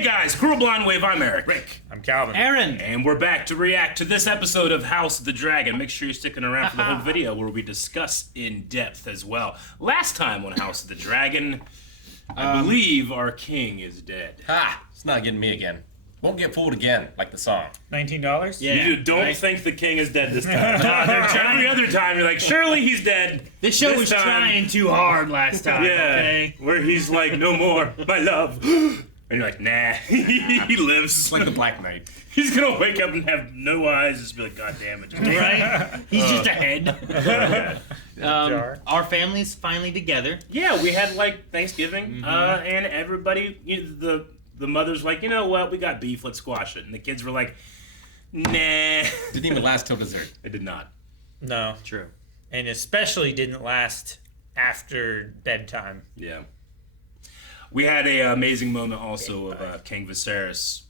Hey guys, Cruel Blind Wave, I'm Eric. Rick. I'm Calvin. Aaron. And we're back to react to this episode of House of the Dragon. Make sure you're sticking around for the whole video where we discuss in depth as well. Last time on House of the Dragon, I believe our king is dead. Ha! It's not getting me again. Won't get fooled again, like the song. $19? Yeah. You don't think the king is dead this time. Every other time you're like, surely he's dead. This show was time, trying too hard last time, okay? Where he's like, no more, my love. And you're like, nah, he lives. It's like the Black Knight. He's gonna wake up and have no eyes and just be like, God damn it. Right? He's just a head. Our family's finally together. Yeah, we had like Thanksgiving, and everybody, the mother's like, you know what, we got beef, let's squash it. And the kids were like, nah. Didn't even last till dessert. It did not. No. True. And especially didn't last after bedtime. Yeah. We had a amazing moment also of King Viserys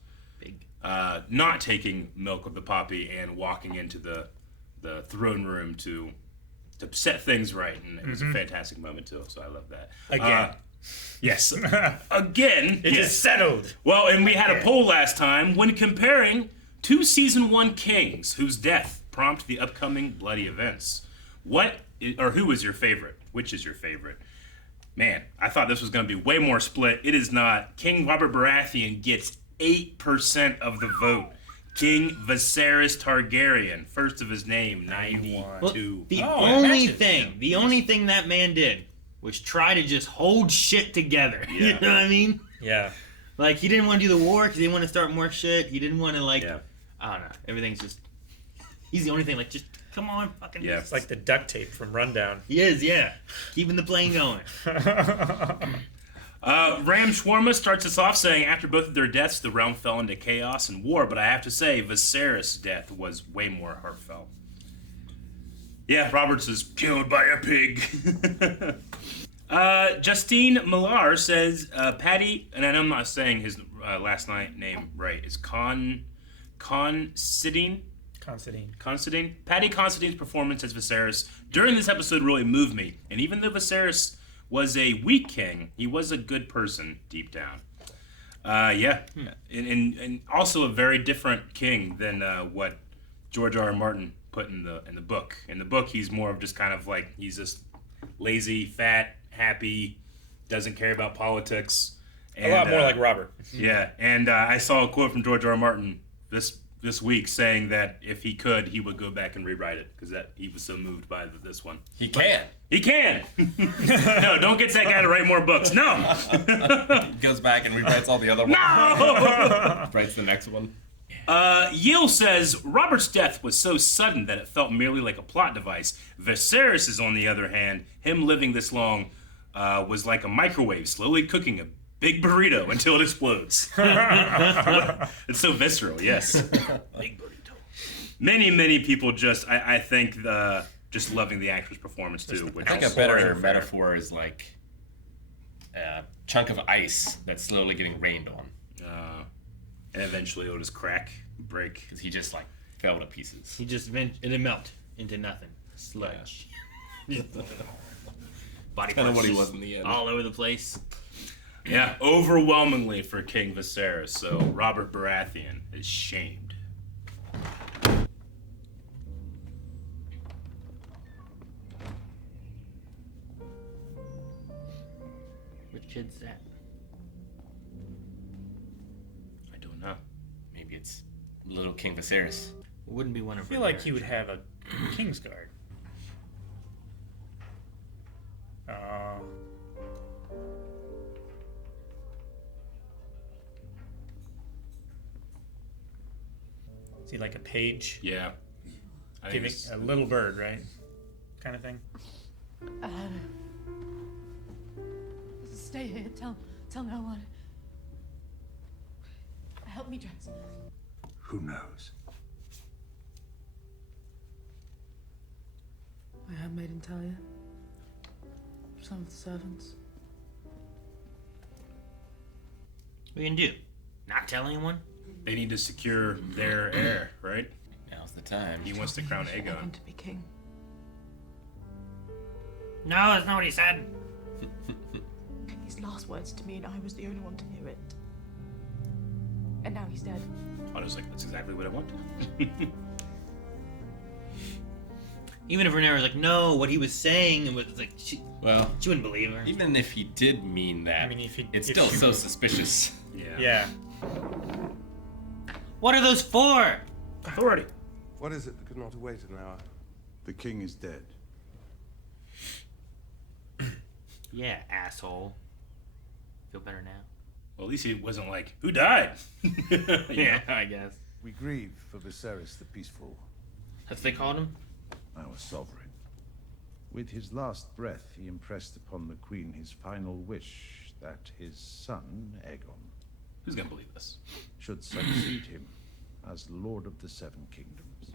not taking milk of the poppy and walking into the throne room to set things right, and it was a fantastic moment too. So I love that. Again. Yes. Again. It is settled. Well, and we had a poll last time when comparing two season 1 kings whose death prompt the upcoming bloody events. Who is your favorite? Which is your favorite? Man, I thought this was going to be way more split. It is not. King Robert Baratheon gets 8% of the vote. King Viserys Targaryen, first of his name, 92. Well, the only thing that man did was try to just hold shit together. Yeah. You know what I mean? Yeah. Like, he didn't want to do the war because he didn't want to start more shit. He didn't want to, like, Yeah. I don't know. Everything's just, he's the only thing, like, just come on, fucking. Yeah. It's like the duct tape from Rundown. He is, yeah. Keeping the plane going. Ram Shawarma starts us off saying, after both of their deaths, the realm fell into chaos and war, but I have to say, Viserys' death was way more heartfelt. Yeah, Roberts is killed by a pig. Justine Millar says, Patty, and I'm not saying his last name right, is Considine? Considine. Patty Considine's performance as Viserys during this episode really moved me. And even though Viserys was a weak king, he was a good person deep down. And also a very different king than what George R. R. Martin put in the book. In the book, he's more of just kind of like, he's just lazy, fat, happy, doesn't care about politics. And, A lot more like Robert. Yeah, and I saw a quote from George R. R. Martin this week saying that if he could, he would go back and rewrite it because that he was so moved by this one. He can. He can. No, don't get that guy to write more books. No. He goes back and rewrites all the other ones. No. Writes the next one. Yale says Robert's death was so sudden that it felt merely like a plot device. Viserys, on the other hand, him living this long was like a microwave slowly cooking a big burrito until it explodes. It's so visceral, yes. Big burrito. Many people just, I think, just loving the actor's performance too. Which I think a better metaphor is like a chunk of ice that's slowly getting rained on. And eventually it'll just crack, break. Because he just like fell to pieces. He just it'll melt into nothing. Sludge. Body Kind of parts what he just was in the end. all over the place. Yeah, overwhelmingly for King Viserys. So Robert Baratheon is shamed. Which kid's that? I don't know. Maybe it's little King Viserys. It wouldn't be one of I feel like he would have a Kingsguard. Is he like a page? Yeah. I think Giving it's- a little bird, right? Kind of thing. Stay here. Tell no one. Help me dress. Who knows? My handmaid didn't tell you. Some of the servants. What are you gonna do? Not tell anyone? They need to secure their heir, right? Now's the time. He wants to crown Aegon. To be king. No, that's not what he said. His last words to me, and I was the only one to hear it. And now he's dead. Otto's like, that's exactly what I want. Even if Rhaenyra was like, no, what he was saying, and was like, she wouldn't believe her. Even if he did mean that, I mean, it's still so suspicious. Yeah. What are those for? Authority. What is it that could not await an hour? The king is dead. Yeah, asshole. Feel better now? Well, at least he wasn't like, who died? Yeah, I guess. We grieve for Viserys the Peaceful, That's what they called him? our sovereign. With his last breath, he impressed upon the queen his final wish that his son, Aegon, Who's gonna believe this? should succeed him as Lord of the Seven Kingdoms.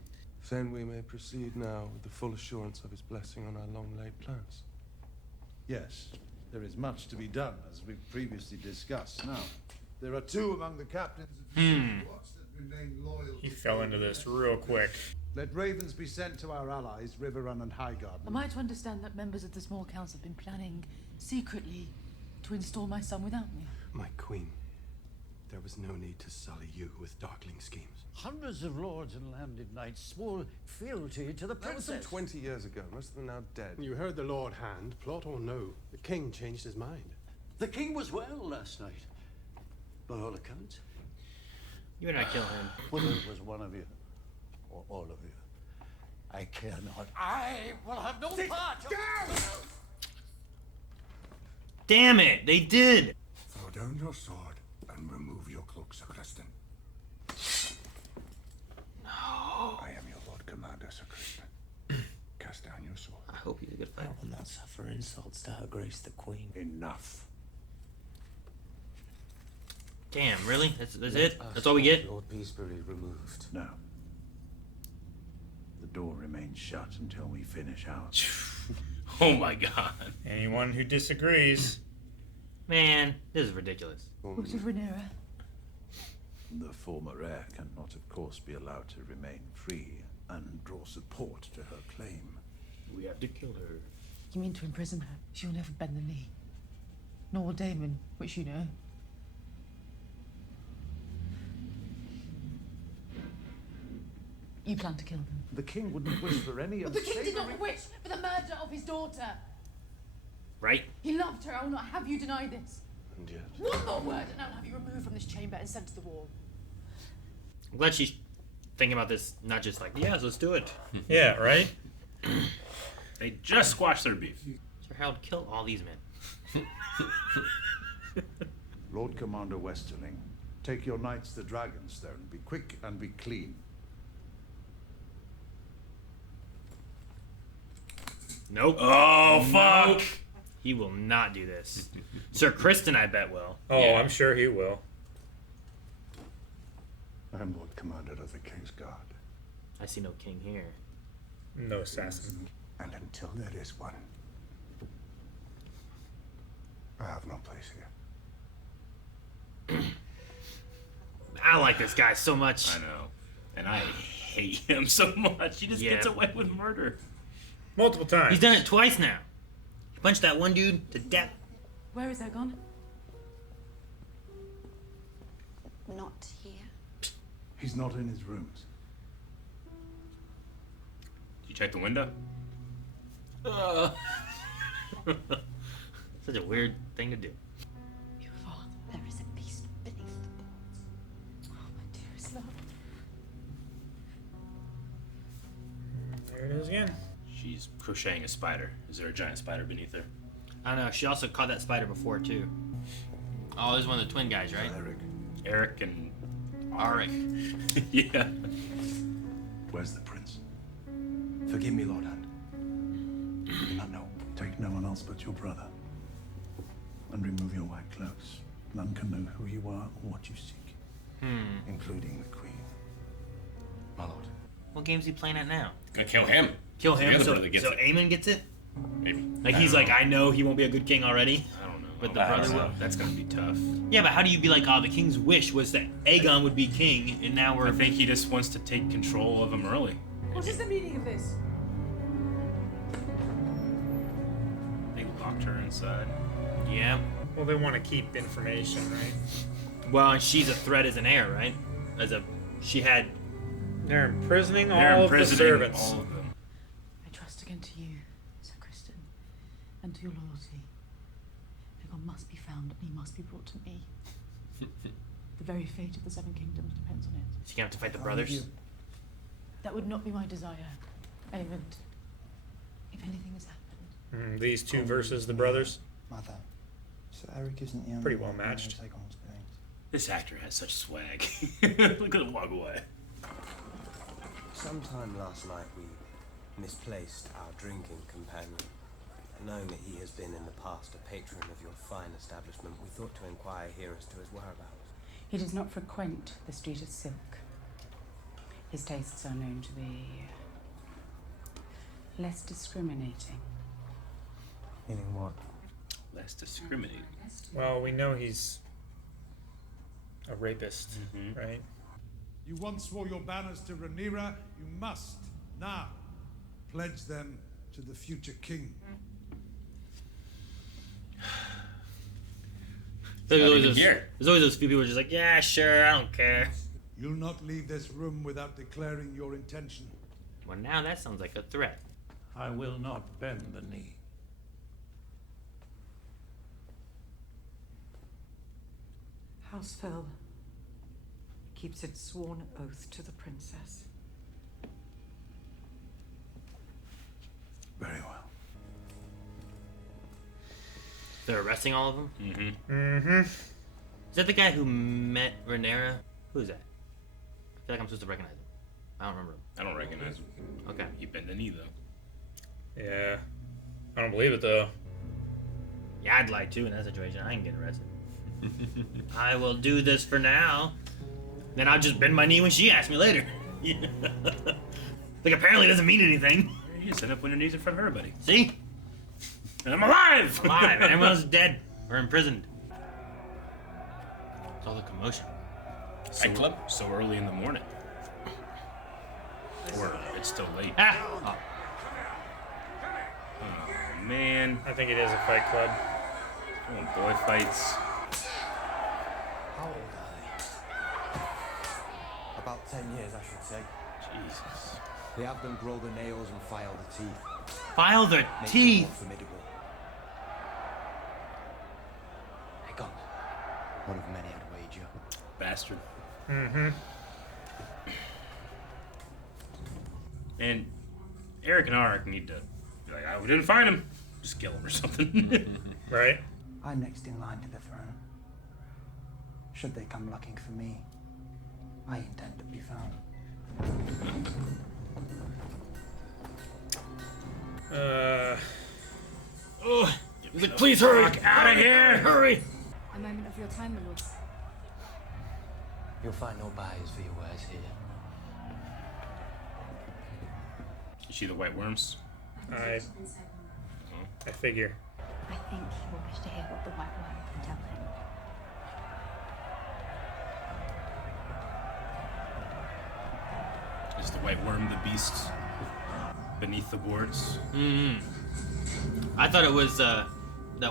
Then we may proceed now with the full assurance of his blessing on our long-laid plans. Yes, there is much to be done, as we've previously discussed. Now, there are two among the captains of the watch that remain loyal. He fell into this real quick. Let ravens be sent to our allies, Riverrun and Highgarden. Am I to understand that members of the small council have been planning secretly to install my son without me? My queen, there was no need to sully you with darkling schemes. Hundreds of lords and landed knights swore fealty to the That was some princess. 20 years ago. Most of them now dead. You heard the Lord Hand, plot or no. The king changed his mind. The king was well last night, by all accounts. You better not kill him. Whether it was one of you, or all of you, I care not. I will have no part. Damn it, they did! Throw down your sword and remove your cloak, Sir Criston. No. I am your Lord Commander, Sir Criston. Cast down your sword. I hope he's a good fighter. I will not suffer insults to Her Grace the Queen. Enough. Damn, really? That's it? That's all we get? Lord Peacebury removed. No. The door remains shut until we finish ours. Oh my god. Anyone who disagrees. Man, this is ridiculous. What of Rhaenyra? The former heir cannot, of course, be allowed to remain free and draw support to her claim. We have to kill her. You mean to imprison her? She'll never bend the knee. Nor will Daemon, which you know. You plan to kill them. The king wouldn't wish for any But the king did not wish for the murder of his daughter. Right? He loved her. I will not have you deny this. And yet, One more word, and I'll have you removed from this chamber and sent to the wall. I'm glad she's thinking about this, not just like, yes, let's do it. Yeah, right? They just squashed their beef. Sir Harold, kill all these men. Lord Commander Westerling, take your knights to Dragonstone. Be quick and be clean. Nope. Oh, fuck! He will not do this. Sir Criston, I bet, will. Oh, Yeah. I'm sure he will. I am Lord Commander of the King's Guard. I see no king here. No assassin. And until there is one, I have no place here. I like this guy so much. I know. And I hate him so much. He just Yeah. gets away with murder. Multiple times. He's done it twice now. He punched that one dude to death. Where is Aegon? Not here. He's not in his rooms. Did you check the window? Such a weird thing to do. Your father. There is a beast beneath the boards. Oh, my dearest love. There it is again. She's crocheting a spider. Is there a giant spider beneath her? I don't know. She also caught that spider before, too. Oh, there's one of the twin guys, right? Eric and... Arik. Yeah. Where's the prince? Forgive me, Lord Hand. You do not know. Take no one else but your brother. And remove your white cloaks. None can know who you are or what you seek. Including the queen. My lord. What game's he playing at now? Gonna kill him. Kill him, The other so brother gets so it. Aemond gets it? Maybe. Like, he's like, I know he won't be a good king already. I don't know. But the I don't brother know. will. That's gonna be tough. Yeah, but how do you be like, oh, the king's wish was that Aegon would be king, and now we're... I think he just wants to take control of him early. What is the meaning of this? They locked her inside. Yeah. Well, they want to keep information, right? Well, and she's a threat as an heir, right? She had. They're imprisoning all of the servants. All of them. I trust again to you, Sir Kristen, and to your loyalty. Aegon must be found and he must be brought to me. The very fate of the Seven Kingdoms depends on it. She's gonna have to fight the brothers. That would not be my desire, Aemond. If anything has happened. These two versus the brothers. Mother, so Eric isn't the only Pretty well one who knows matched. Aegon's doings. This actor has such swag. Look at him walk away. Sometime last night we misplaced our drinking companion. Knowing that he has been in the past a patron of your fine establishment, we thought to inquire here as to his whereabouts. He does not frequent the Street of Silk. His tastes are known to be less discriminating. Meaning what? Less discriminating. Well, we know he's a rapist, right? You once swore your banners to Rhaenyra. You must now pledge them to the future king. There's always those few people who are just like, yeah, sure, I don't care. You'll not leave this room without declaring your intention. Well, now that sounds like a threat. I will not bend the knee. House Fell keeps its sworn oath to the princess. Very well. They're arresting all of them? Mm-hmm. Is that the guy who met Rhaenyra? Who is that? I feel like I'm supposed to recognize him. I don't remember him. I don't recognize him. Okay. He bent the knee, though. Yeah. I don't believe it, though. Yeah, I'd lie too in that situation. I ain't getting arrested. I will do this for now. Then I'll just bend my knee when she asks me later. Like, apparently it doesn't mean anything. You just end up on your knees in front of everybody. See? And I'm alive! I'm alive, and everyone else is dead or imprisoned. It's all the commotion. So early in the morning. Or it's still late. Ah! Oh. Oh, man. I think it is a fight club. Oh, boy fights. How old are they? About 10 years, I should say. Jesus. They have them grow the nails and file the teeth. File their Make teeth? them more formidable. Aegon, one of many I'd wager. Bastard. Mm-hmm. And Eric and Arik need to be like, we didn't find him. Just kill him or something. Right? I'm next in line to the throne. Should they come looking for me, I intend to be found. Oh, he's like, please hurry! Out of here! Hurry! A moment of your time, my lords. You'll find no buyers for your wares here. You see the white worms? I figure. I think he will wish to hear what the White Worm can tell him. Is the white worm the beast beneath the boards? I thought it was that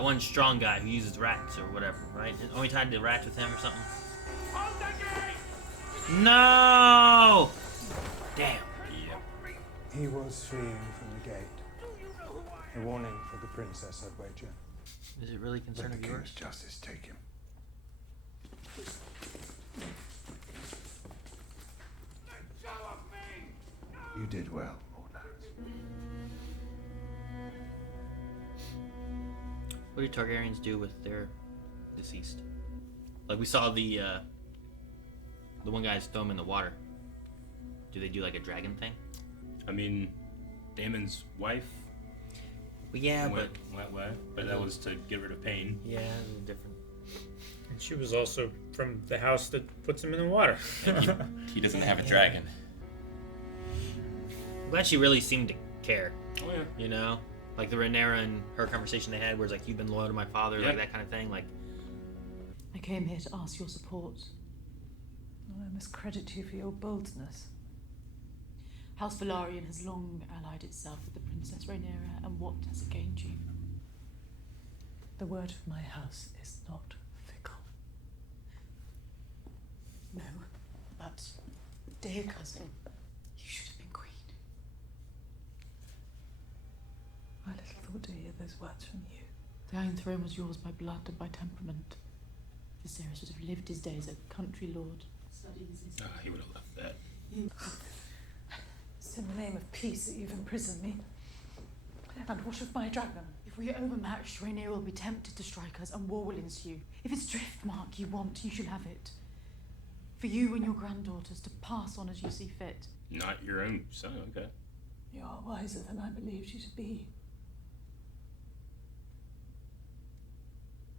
one strong guy who uses rats or whatever, right? Only tied the rats with him or something. No! Damn. Yep. He was fleeing from the gate. A warning for the princess, I'd wager. Is it really concern Let of the yours? king's justice take him. You did well, Lord Larys. What do Targaryens do with their deceased? Like we saw the one guy's throw him in the water. Do they do like a dragon thing? I mean, Daemon's wife Well, yeah, went wet, but that was to get rid of pain. Yeah, a little different. And she was also from the house that puts him in the water. He doesn't have a dragon. I'm glad she really seemed to care. Oh yeah. You know? Like the Rhaenyra and her conversation they had where it's like, you've been loyal to my father, Yeah. like that kind of thing. Like, I came here to ask your support. I must credit you for your boldness. House Velaryon has long allied itself with the Princess Rhaenyra, and what has it gained you? The word of my house is not fickle. but, dear cousin, you should have been queen. I little thought to hear those words from you. The Iron Throne was yours by blood and by temperament. Viserys would have lived his days a country lord. He would have left that. It's in the name of peace that you've imprisoned me. And what of my dragon? If we are overmatched, Rhaenyra will be tempted to strike us and war will ensue. If it's Driftmark you want, you shall have it. For you and your granddaughters to pass on as you see fit. Not your own son, okay. You are wiser than I believed you to be.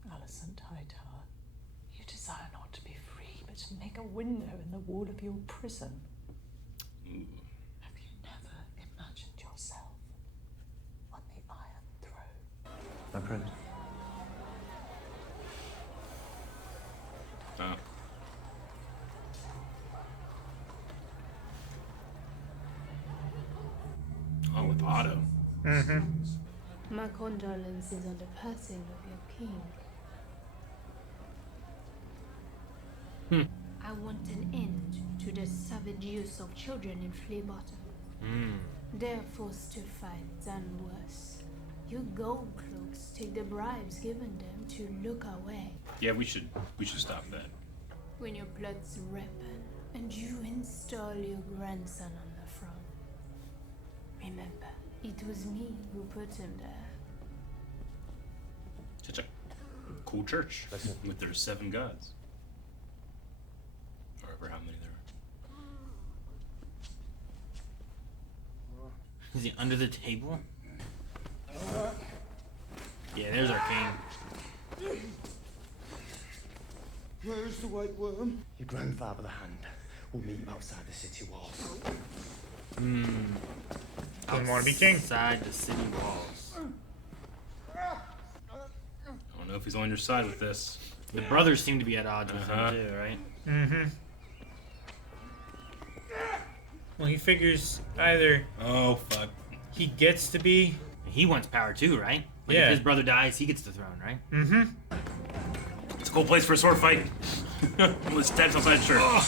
Alicent Hightower, you desire not to be free, but to make a window in the wall of your prison. Ooh. Have you never imagined yourself on the Iron Throne? My prince. Oh, with Otto. My condolences on the passing of your king. I want an end to the savage use of children in Flea Bottom. They're forced to fight and worse. You gold cloaks take the bribes given them to look away. Yeah, we should stop that. When your plots ripen and you install your grandson on the throne, remember, it was me who put him there. Such a cool church with their 7 gods. Or ever how many there are. Is he under the table? Yeah, there's our king. Where's the White Worm? Your grandfather the Hand will meet him outside the city walls. Doesn't want to be king. Outside the city walls. I don't know if he's on your side with this. The brothers seem to be at odds with him too, right? Well, he figures either. Oh, fuck. He gets to be. He wants power too, right? Like Yeah. if his brother dies, he gets the throne, right? It's a cool place for a sword fight. Let's tabs outside, sure. Ow.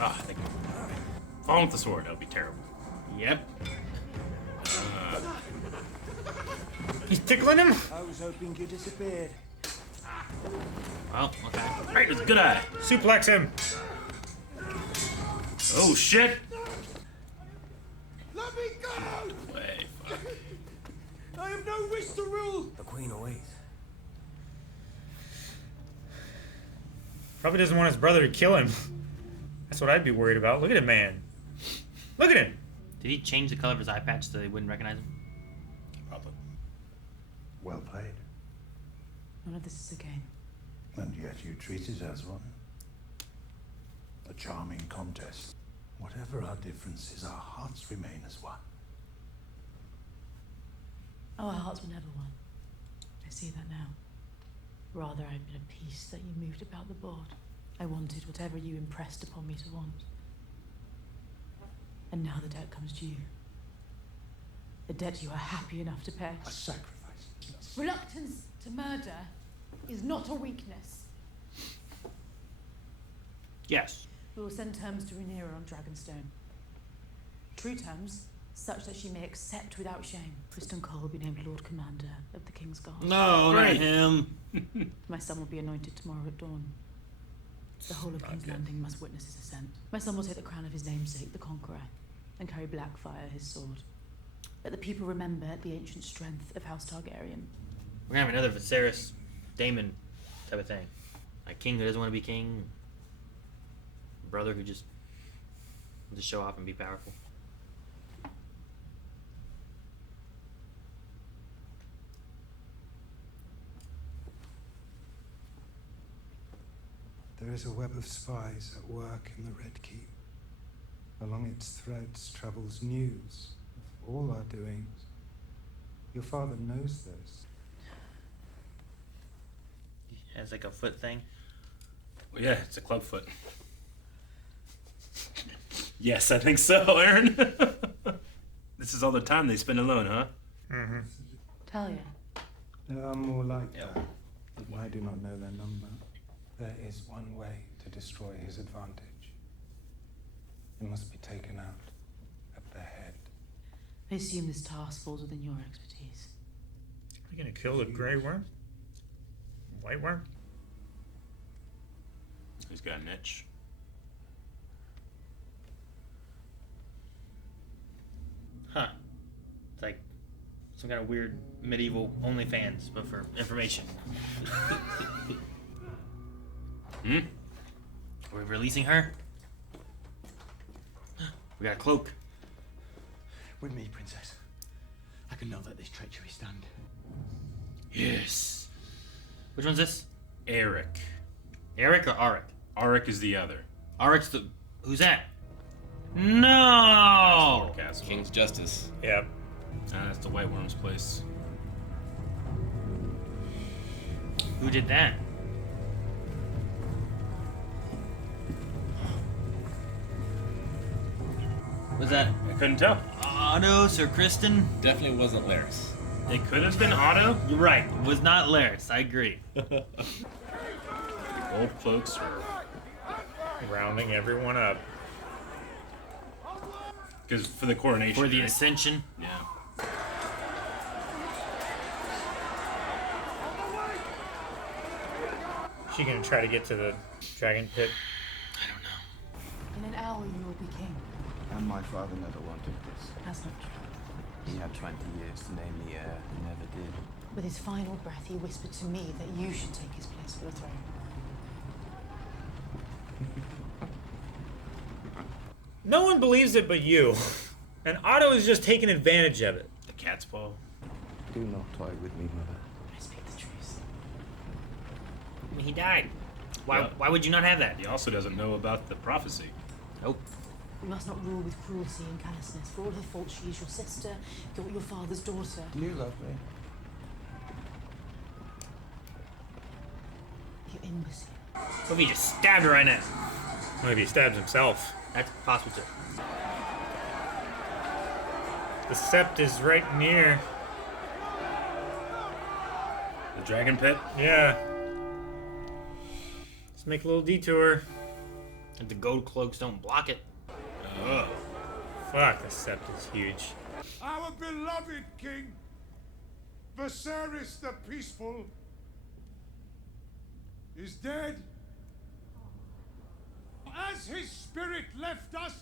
Ah, thank you. Fall with the sword, that would be terrible. Yep. He's tickling him? I was hoping you disappeared. Well, okay. Right with a good eye. Suplex him. Oh, shit. Let me go! Way, fuck. I have no wish to rule! The Queen awaits. Probably doesn't want his brother to kill him. That's what I'd be worried about. Look at him, man. Look at him. Did he change the color of his eye patch so they wouldn't recognize him? Probably. Well played. None of this is a game. And yet you treat it as one. A charming contest. Whatever our differences, our hearts remain as one. Oh, our hearts were never one. I see that now. Rather, I've been a piece that you moved about the board. I wanted whatever you impressed upon me to want. And now the debt comes due. The debt you are happy enough to pay. A sacrifice. Reluctance to murder is not a weakness. Yes. We will send terms to Rhaenyra on Dragonstone. True terms, such that she may accept without shame. Kristen Cole will be named Lord Commander of the King's Guard. No, not him. My son will be anointed tomorrow at dawn. The whole of King's Landing must witness his ascent. My son will take the crown of his namesake, the Conqueror, and carry Blackfire, his sword. Let the people remember the ancient strength of House Targaryen. We're gonna have another Viserys, Daemon type of thing. A king who doesn't want to be king. A brother who just show off and be powerful. There is a web of spies at work in the Red Keep. Along its threads travels news of all our doings. Your father knows this. He has like a foot thing. Well, yeah, it's a club foot. Yes, I think so, Aaron. This is all the time they spend alone, huh? Talia. There are more like that. I do not know their number. There is one way to destroy his advantage. It must be taken out at the head. I assume this task falls within your expertise. You gonna kill the grey worm? White worm? He's got an itch. Huh. It's like some kind of weird medieval OnlyFans, but for information. Hmm? Are we releasing her? We got a cloak. With me, Princess. I can not let this treachery stand. Yes. Which one's this? Eric. Eric or Arik? Arik is the other. Arik's the... Who's that? No! Castle. King's Justice. Yep. That's the White Worm's place. Who did that? Was that I couldn't tell. Otto, Sir Kristen? Definitely wasn't Larys. It could have been Otto. You're right. It was not Larys. I agree. Old folks are Rounding everyone up. because for the coronation. For the right? ascension. Yeah. She gonna try to get to the dragon pit? In an hour you will be king. And my father never wanted this. That's not true. He had 20 years to name the heir and never did. With his final breath, he whispered to me that you should take his place for the throne. No one believes it but you. And Otto is just taking advantage of it. The cat's paw. Do not toy with me, mother. I speak the truth. I mean, he died. Why? Yeah. Why would you not have that? He also doesn't know about the prophecy. Nope. We must not rule with cruelty and callousness. For all her faults, she is your sister, your father's daughter. Do you love me? You imbecile. What if he just stabbed her right now? Maybe he stabs himself. That's possible too. The sept is right near. The dragon pit. Yeah. Let's make a little detour. And the gold cloaks don't block it. Oh. Fuck, the sept is huge. Our beloved king, Viserys the Peaceful, is dead. As his spirit left us,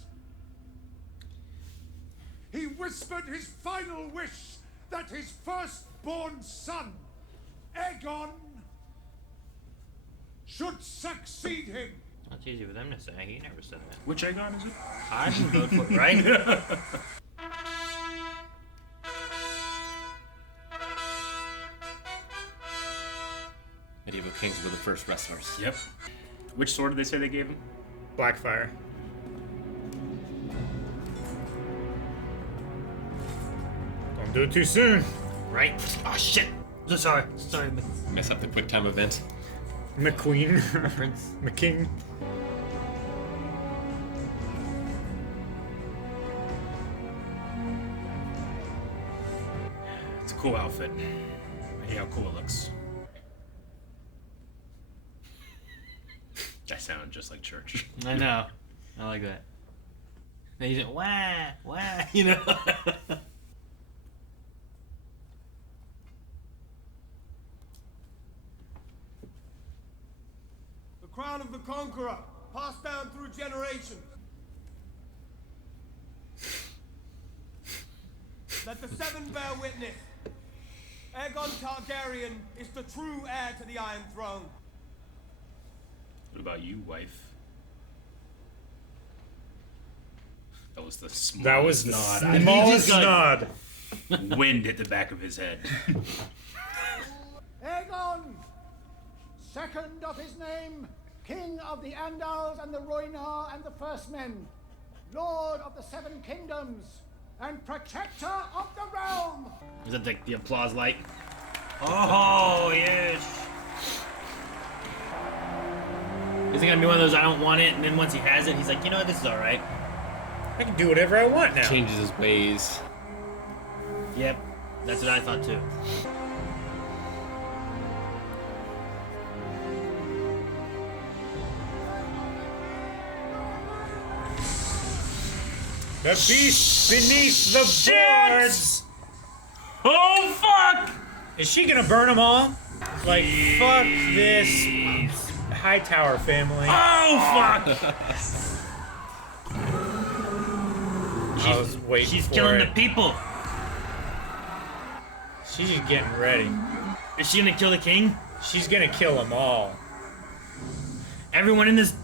he whispered his final wish that his firstborn son, Aegon, should succeed him. That's easy for them to say. He never said that. Which Aegon is it? I can vote for it, right? Medieval kings were the first wrestlers. Yep. Which sword did they say they gave him? Blackfire. Don't do it too soon. Right? Oh shit! So sorry. Sorry, Mess up the quick time event. McQueen. Prince. McKing. It's a cool outfit. I hate how cool it looks. That sounded just like church. I know. I like that. Then he's like, wah, wah, you know? The crown of the conqueror, passed down through generations. Let the seven bear witness. Aegon Targaryen is the true heir to the Iron Throne. What about you, wife? That was the smallest That was the nod. smallest nod. Wind hit the back of his head. Aegon, second of his name, King of the Andals and the Rhaenyra and the First Men, Lord of the Seven Kingdoms, and Protector of the Realm. Is that the applause light? Oh, yes. Is it gonna be one of those I don't want it, and then once he has it, he's like, you know what, this is alright. I can do whatever I want now. Changes his ways. Yep, that's what I thought too. The beast beneath the boards! Oh, fuck! Is she gonna burn them all? Like, fuck this Hightower family. Oh, fuck! I was waiting She's for killing it. the people. She's just getting ready. Is she gonna kill the king? She's gonna kill them all. Everyone in this.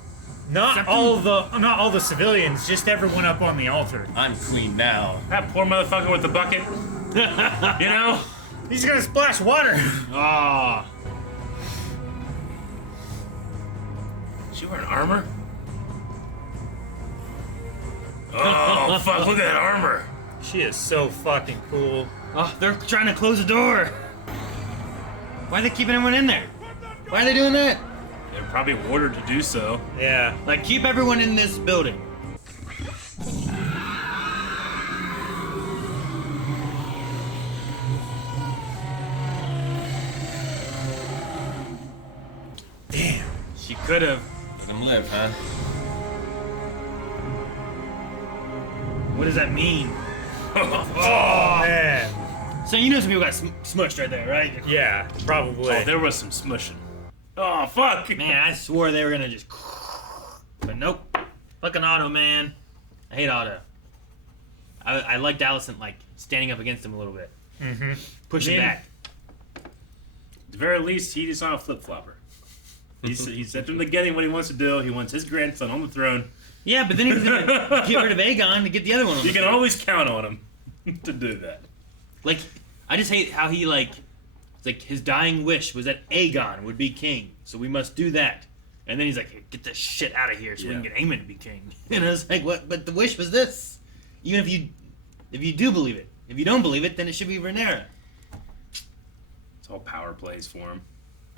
Not all the civilians, just everyone up on the altar. I'm queen now. That poor motherfucker with the bucket. You know? He's gonna splash water. Ah. She wearing armor? Oh, fuck, look at that armor. She is so fucking cool. Oh, they're trying to close the door. Why are they keeping everyone in there? Why are they doing that? They're probably ordered to do so. Yeah. Like, keep everyone in this building. Damn. She could have. Let him live, huh? What does that mean? Oh, man. So you know some people got smushed right there, right? Yeah, probably. Oh, there was some smushing. Oh, fuck! Man, I swore they were gonna just. But nope. Fucking Otto, man. I hate Otto. I liked Alicent, like, standing up against him a little bit. Mm-hmm. Pushing back. At the very least, he's not a flip-flopper. He's at the getting what he wants to do. He wants his grandson on the throne. Yeah, but then he's gonna get rid of Aegon to get the other one on the You can throne. always count on him to do that. Like, I just hate how he, like, it's like his dying wish was that Aegon would be king, so we must do that. And then he's like, hey, get this shit out of here so we can get Aemond to be king. And I was like, what? But the wish was this. Even if you do believe it. If you don't believe it, then it should be Rhaenyra. It's all power plays for him.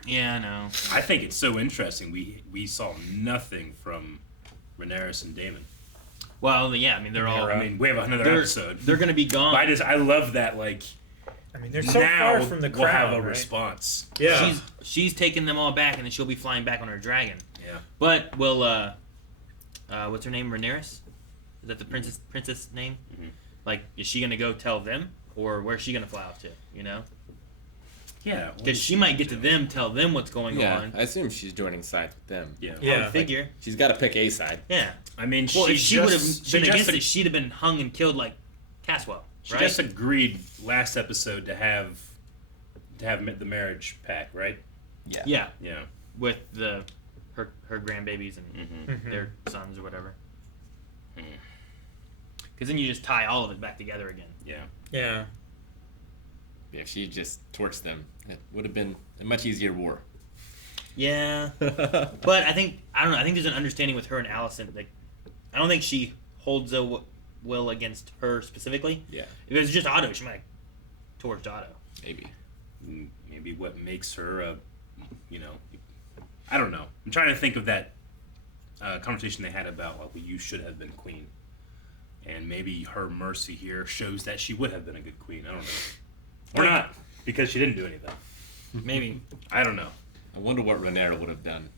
Yeah, I know. I think it's so interesting. We saw nothing from Rhaenyra and Daemon. Well, yeah, I mean, they're all... I mean, we have another episode. They're going to be gone. But I love that, like... I mean, they're so now far from the we'll crown, have a right? response. Yeah. She's taking them all back, and then she'll be flying back on her dragon. Yeah. But will what's her name? Rhaenyra? Is that the princess name? Mm-hmm. Like, is she gonna go tell them, or where's she gonna fly off to? You know? Yeah. Because she might get to them, tell them what's going on. I assume she's joining sides with them. Yeah. I would figure. She's got to pick a side. Yeah. I mean, well, if she would have been against just- it, she'd have been hung and killed like Caswell. She right? just agreed last episode to have the marriage pact, right? Yeah. Yeah. Yeah. With her grandbabies and Mhm. their sons or whatever. Because then you just tie all of it back together again. Yeah. Yeah. If she just torched them, it would have been a much easier war. Yeah. But I think there's an understanding with her and Alicent. Like, I don't think she holds a will against her specifically. Yeah. If it was just Otto, she might have torched Otto. Maybe what makes her I don't know. I'm trying to think of that conversation they had about, like, well, you should have been queen. And maybe her mercy here shows that she would have been a good queen. I don't know. Or not, because she didn't do anything. Maybe. I don't know. I wonder what Rhaenyra would have done.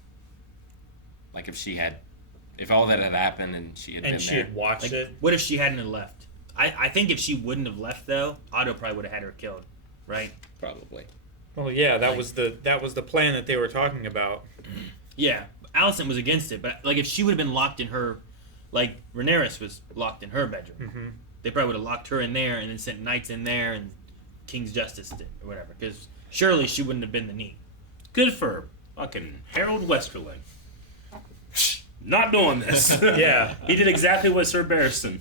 Like, if all that had happened and she had been there. watched Like, it. what if she hadn't have left? I think if she wouldn't have left, though, Otto probably would have had her killed, right? Probably. Well, yeah, that was the plan that they were talking about. Yeah, Alicent was against it, but like if she would have been locked in her, like Rhaenyra was locked in her bedroom, Mm-hmm. they probably would have locked her in there and then sent knights in there and King's Justice did, or whatever. Because surely she wouldn't have been the need. Good for her. Fucking Harold Westerling. Not doing this. Yeah. He did exactly what Sir Barristan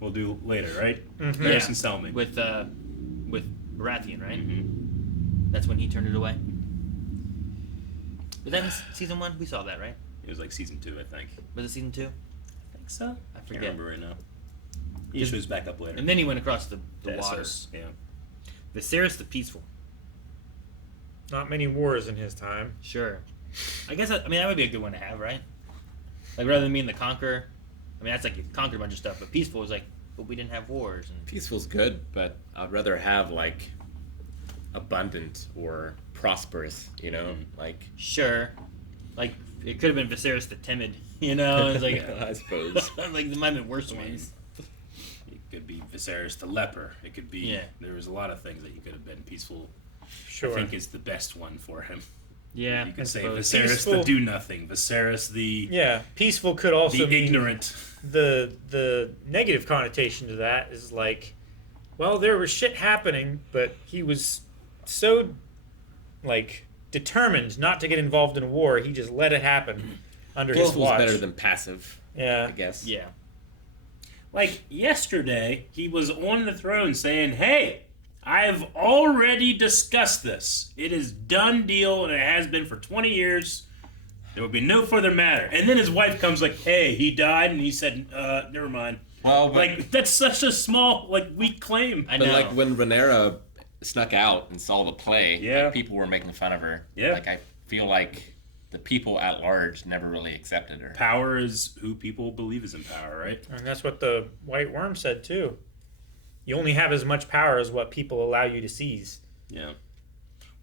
will do later, right? Mm-hmm. Barristan Selmy. With Baratheon, right? Mm-hmm. That's when he turned it away. Was that in season 1? We saw that, right? It was like season 2, I think. Was it season 2? I think so. I Can't forget. remember right now. He shows back up later. And then he went across the To water. Essos, yeah. Viserys the Peaceful. Not many wars in his time. Sure. I guess, that would be a good one to have, right? Like, rather than being the Conqueror. I mean, that's like you conquered a bunch of stuff, but Peaceful was like, but we didn't have wars. And Peaceful's good, but I'd rather have, like, abundant or prosperous, you know? Like, sure. Like, it could have been Viserys the Timid, you know? It's like, I suppose. like, there might have been worse ones. could be Viserys the leper. It could be. Yeah. There was a lot of things that he could have been. Peaceful. Sure. I think is the best one for him. Yeah. You could say suppose. Viserys Peaceful. the do nothing. Viserys the peaceful could also the mean ignorant. The negative connotation to that is like, well, there was shit happening, but he was so like determined not to get involved in a war. He just let it happen under his Peaceful's watch. better than passive. Yeah. I guess. Yeah. Like yesterday, he was on the throne saying, "Hey, I've already discussed this. It is done deal, and it has been for 20 years. There will be no further matter." And then his wife comes like, "Hey, he died," and he said, "Never mind." Well, but, like that's such a small, like weak claim. I but know. like when Rhaenyra snuck out and saw the play, Yeah. like, people were making fun of her. Yeah. Like I feel like the people at large never really accepted her. Power is who people believe is in power, right? And that's what the White Worm said too. You only have as much power as what people allow you to seize. Yeah.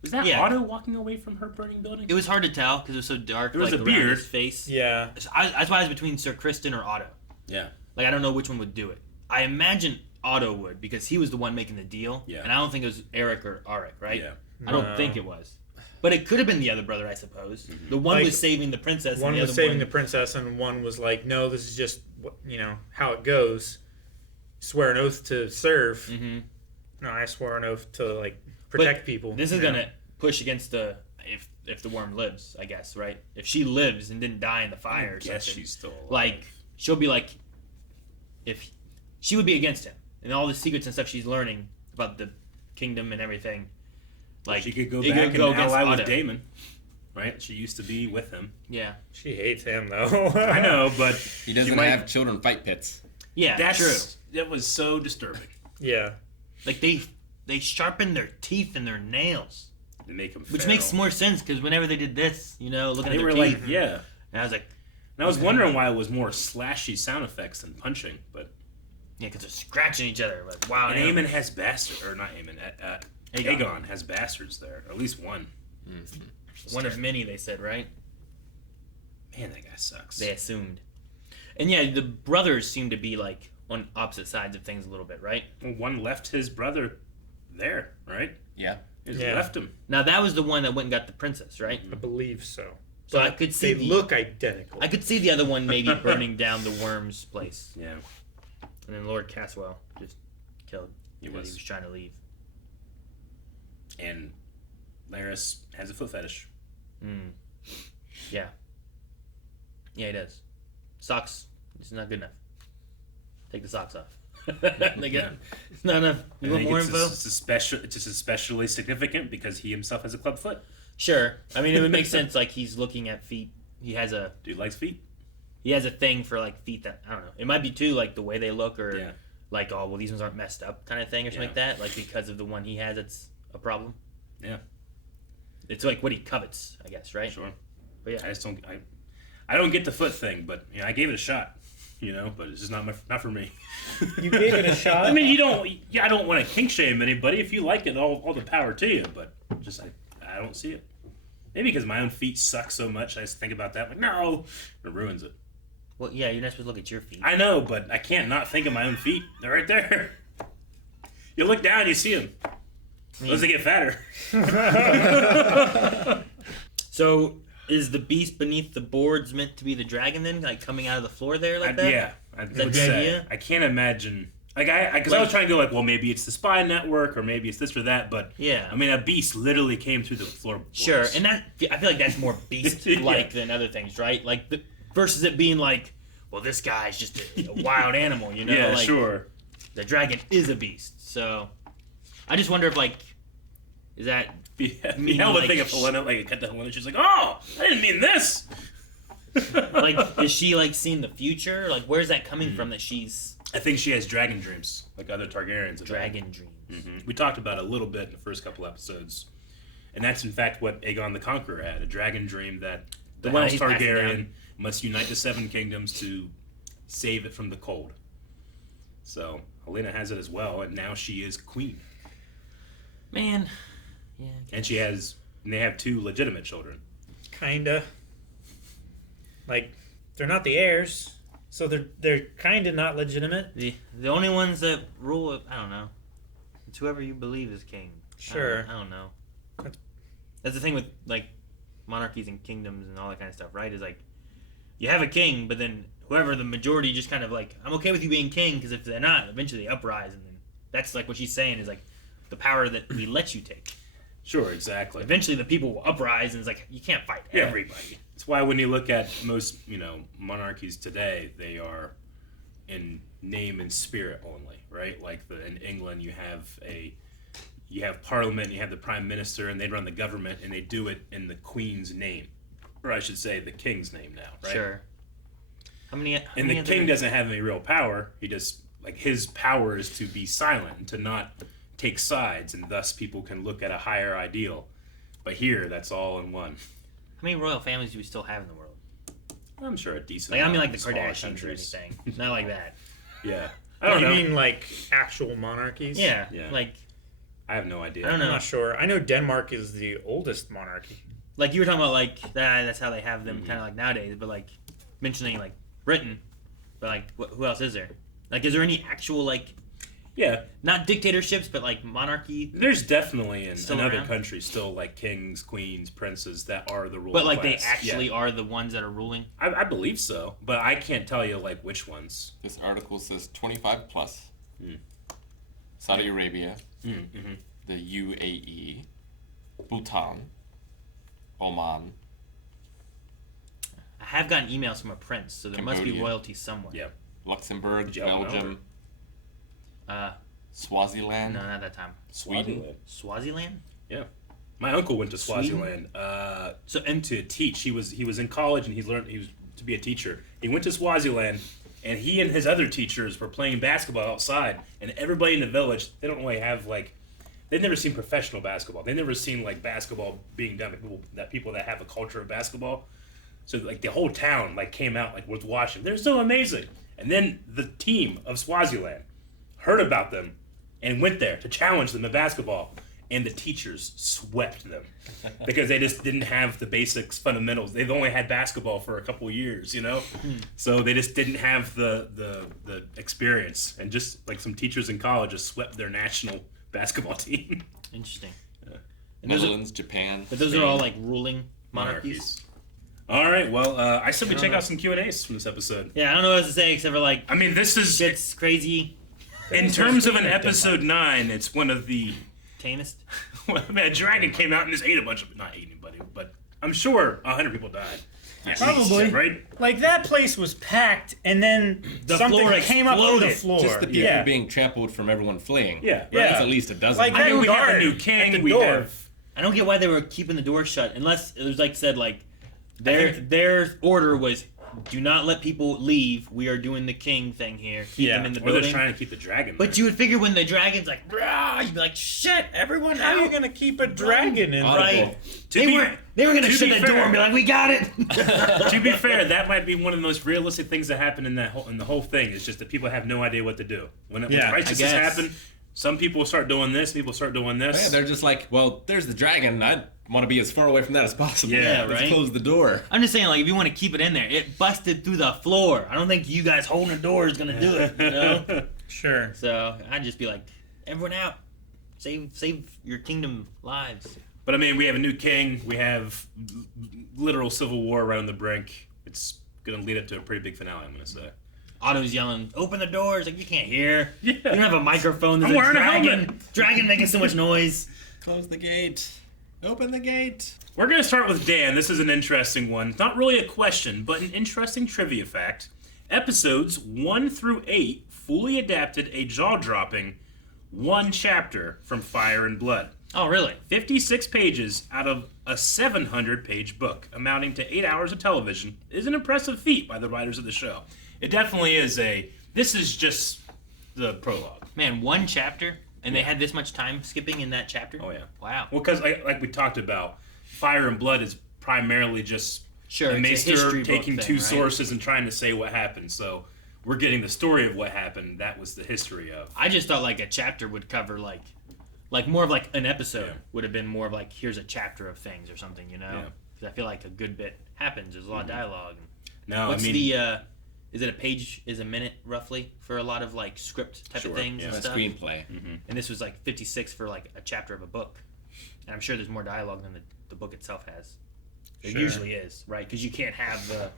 Was that Yeah. Otto walking away from her burning building? It was hard to tell because it was so dark. There was like, a around beard. his face. Yeah. That's why I was between Sir Criston or Otto. Yeah. Like I don't know which one would do it. I imagine Otto would because he was the one making the deal. Yeah. And I don't think it was Eric or Arik, right? Yeah. I don't No. think it was. But it could have been the other brother, I suppose. The one Like, was saving the princess. One and the was other saving one... the princess, and one was like, "No, this is just how it goes. Swear an oath to serve." Mm-hmm. No, I swore an oath to like protect people. This is gonna push against the if the worm lives, I guess, right? If she lives and didn't die in the fire, or guess something, she's still alive. like she'll be like, if she would be against him and all the secrets and stuff she's learning about the kingdom and everything. Like she could go it back could go and ally with Otto. Daemon, right? She used to be with him. Yeah, She hates him though. I know, but He doesn't have children fight pits. yeah, that's true. That was so disturbing. Yeah. Like they sharpen their teeth and their nails, They make him which feral. makes more sense because whenever they did this, looking They at their were teeth, like, yeah. and I was like, And I was wondering why it was more slashy sound effects than punching, but yeah, because they're scratching each other. Like, wow. and yeah. Aemon has bastards, or not Aemon. Aegon has bastards there, at least one. One of many, they said, right? Man, that guy sucks. They assumed. And yeah, the brothers seem to be like on opposite sides of things a little bit, right? Well, one left his brother there, right? Yeah. He just Yeah. left him. Now that was the one that went and got the princess, right? I believe so. So But I could see they look identical. I could see the other one maybe burning down the worm's place, Yeah. and then Lord Caswell just killed because was. he was trying to leave. And Larys has a foot fetish. Mm. Yeah. Yeah, he does. Socks. It's not good enough. Take the socks off. Like, it's not enough. You I want think more it's info? It's just especially significant because he himself has a club foot. Sure. I mean, it would make sense. Like he's looking at feet. He has a Dude likes feet. He has a thing for like feet that I don't know. It might be too like the way they look or Yeah. like oh well these ones aren't messed up kind of thing or something like that. Like because of the one he has, it's a problem. Yeah. It's like what he covets, I guess, right? Sure. But yeah, I just don't. I don't get the foot thing, but I gave it a shot. But it's just not for me. You gave it a shot? I mean, you don't. Yeah, I don't want to kink shame anybody. If you like it, all the power to you. But just I don't see it. Maybe because my own feet suck so much, I just think about that. Like no, it ruins it. well, yeah, you're not supposed to look at your feet. I know, but I can't not think of my own feet. They're right there. You look down, you see them. Those they get fatter. So is the beast beneath the boards meant to be the dragon then, like coming out of the floor there like that? Yeah, I Is that would the say. idea? I can't imagine. Because I was trying to go like, well, maybe it's the spy network, or maybe it's this or that. But Yeah. I mean, a beast literally came through the floor. Sure, and that I feel like that's more beast-like than other things, right? Like versus it being like, well, this guy's just a wild animal, Yeah, like, sure. The dragon is a beast, so I just wonder if like, is that mean, Hell would like, think of Helena, like cut to Helena. She's like, oh, I didn't mean this. like, is she like seeing the future? Like, where's that coming from? That she's I think she has dragon dreams, like other Targaryens. dragon dreams. Mm-hmm. We talked about it a little bit in the first couple episodes, and that's in fact what Aegon the Conqueror had—a dragon dream that the one House he's passing Targaryen down. must unite the Seven Kingdoms to save it from the cold. So Helena has it as well, and now she is queen. Man, yeah. And they have 2 legitimate children. Kinda. Like, they're not the heirs. So they're kind of not legitimate. The only ones that rule, I don't know. It's whoever you believe is king. Sure. I don't know. That's the thing with like monarchies and kingdoms and all that kind of stuff, right? Is like you have a king, but then whoever the majority just kind of like, I'm okay with you being king, because if they're not, eventually they uprise, and then that's like what she's saying is like the power that we let you take. Sure, exactly. Eventually the people will uprise, and it's like you can't fight everybody. That's why when you look at most, monarchies today, they are in name and spirit only, right? Like in England, you have Parliament, you have the Prime Minister, and they run the government, and they do it in the Queen's name, or I should say, the King's name now, right? Sure. And the King doesn't have any real power. He just his power is to be silent and to not take sides, and thus people can look at a higher ideal. But here, that's all in one. How many royal families do we still have in the world? I'm sure a decent. Like, I mean, like the smaller Kardashians countries. or anything. Not like that. Yeah. I don't know. You mean like actual monarchies? Yeah. Like, I have no idea. I don't know. I'm not sure. I know Denmark is the oldest monarchy. Like you were talking about, like that's how they have them, kind of like nowadays. But like mentioning like Britain, but like who else is there? Like, is there any actual like? Yeah. Not dictatorships, but like monarchy. There's definitely in other around? countries still like kings, queens, princes that are the ruling But like class. they actually are the ones that are ruling. I believe so, but I can't tell you like which ones. This article says 25 plus. Saudi Arabia, the UAE, Bhutan, Oman. I have gotten emails from a prince, so there must be Cambodia. royalty somewhere. Yeah. Luxembourg, you all know Belgium, Swaziland. No, not that time. Sweden. Swaziland? Yeah. My uncle went to Swaziland to teach. He was in college and he was to be a teacher. He went to Swaziland, and he and his other teachers were playing basketball outside, and everybody in the village, they don't really have like, they've never seen professional basketball. They've never seen like basketball being done by people that have a culture of basketball. So like the whole town like came out, like was watching. They're so amazing. And then the team of Swaziland heard about them and went there to challenge them in basketball. And the teachers swept them because they just didn't have the basics, fundamentals. They've only had basketball for a couple of years, so they just didn't have the experience. And just like some teachers in college just swept their national basketball team. Interesting. And Netherlands, Japan. But those Spain. are all like ruling monarchies. All right. Well, I said we check out some Q&As from this episode. Yeah, I don't know what to say except for like. I mean, this is it's crazy. In terms of an episode 9, it's one of the tamest. Well, I mean, a dragon came out and just ate a bunch of not ate anybody, but I'm sure 100 people died. Probably. Right? Like that place was packed, and then something came up through the floor. Just the people being trampled from everyone fleeing. Yeah. Right? It's at least a dozen. Like, I mean, we have a guard new at king. the We door. have. I don't get why they were keeping the door shut unless it was like said like their order was do not let people leave. We are doing the king thing here. Keep them in the Or building. they're trying to keep the dragon. But you would figure when the dragon's like, "Rah," you'd be like, "Shit, everyone How out." are you gonna keep a dragon in Right? To They be- were gonna to shut be that door fair- and be like, "We got it." To be fair, that might be one of the most realistic things that happen in the whole thing. Is just that people have no idea what to do when crises happen. Some people start doing this. People start doing this. Oh, yeah, they're just like, well, there's the dragon. I want to be as far away from that as possible. Yeah, Let's right? close the door. I'm just saying, like, if you want to keep it in there, it busted through the floor. I don't think you guys holding the door is gonna do it. You know? Sure. So I'd just be like, everyone out. Save your kingdom lives. But I mean, we have a new king. We have literal civil war right on the brink. It's gonna lead up to a pretty big finale, I'm gonna say. Otto's yelling, "Open the doors!" Like you can't hear. Yeah. You don't have a microphone. There's I'm a wearing a dragon. helmet. Dragon making so much noise. Close the gate. Open the gate. We're going to start with Dan. This is an interesting one. Not really a question, but an interesting trivia fact. Episodes 1 through 8 fully adapted a jaw-dropping 1 chapter from Fire and Blood. Oh, really? 56 pages out of a 700-page book, amounting to 8 hours of television, is an impressive feat by the writers of the show. It definitely is this is just the prologue. Man, 1 chapter, and they had this much time skipping in that chapter? Oh, yeah. Wow. Well, because like we talked about, Fire and Blood is primarily just Sure, a it's a maester history book taking thing, two right? sources and trying to say what happened. So we're getting the story of what happened. That was the history of. I just thought like a chapter would cover like more of like an episode would have been more of like here's a chapter of things or something, you know? Yeah. Because I feel like a good bit happens. There's a lot of dialogue. No, What's I mean, the is it a page is a minute roughly for a lot of like script type of things and a stuff. screenplay. And this was like 56 for like a chapter of a book, and I'm sure there's more dialogue than the book itself has. There usually is, right? Because you can't have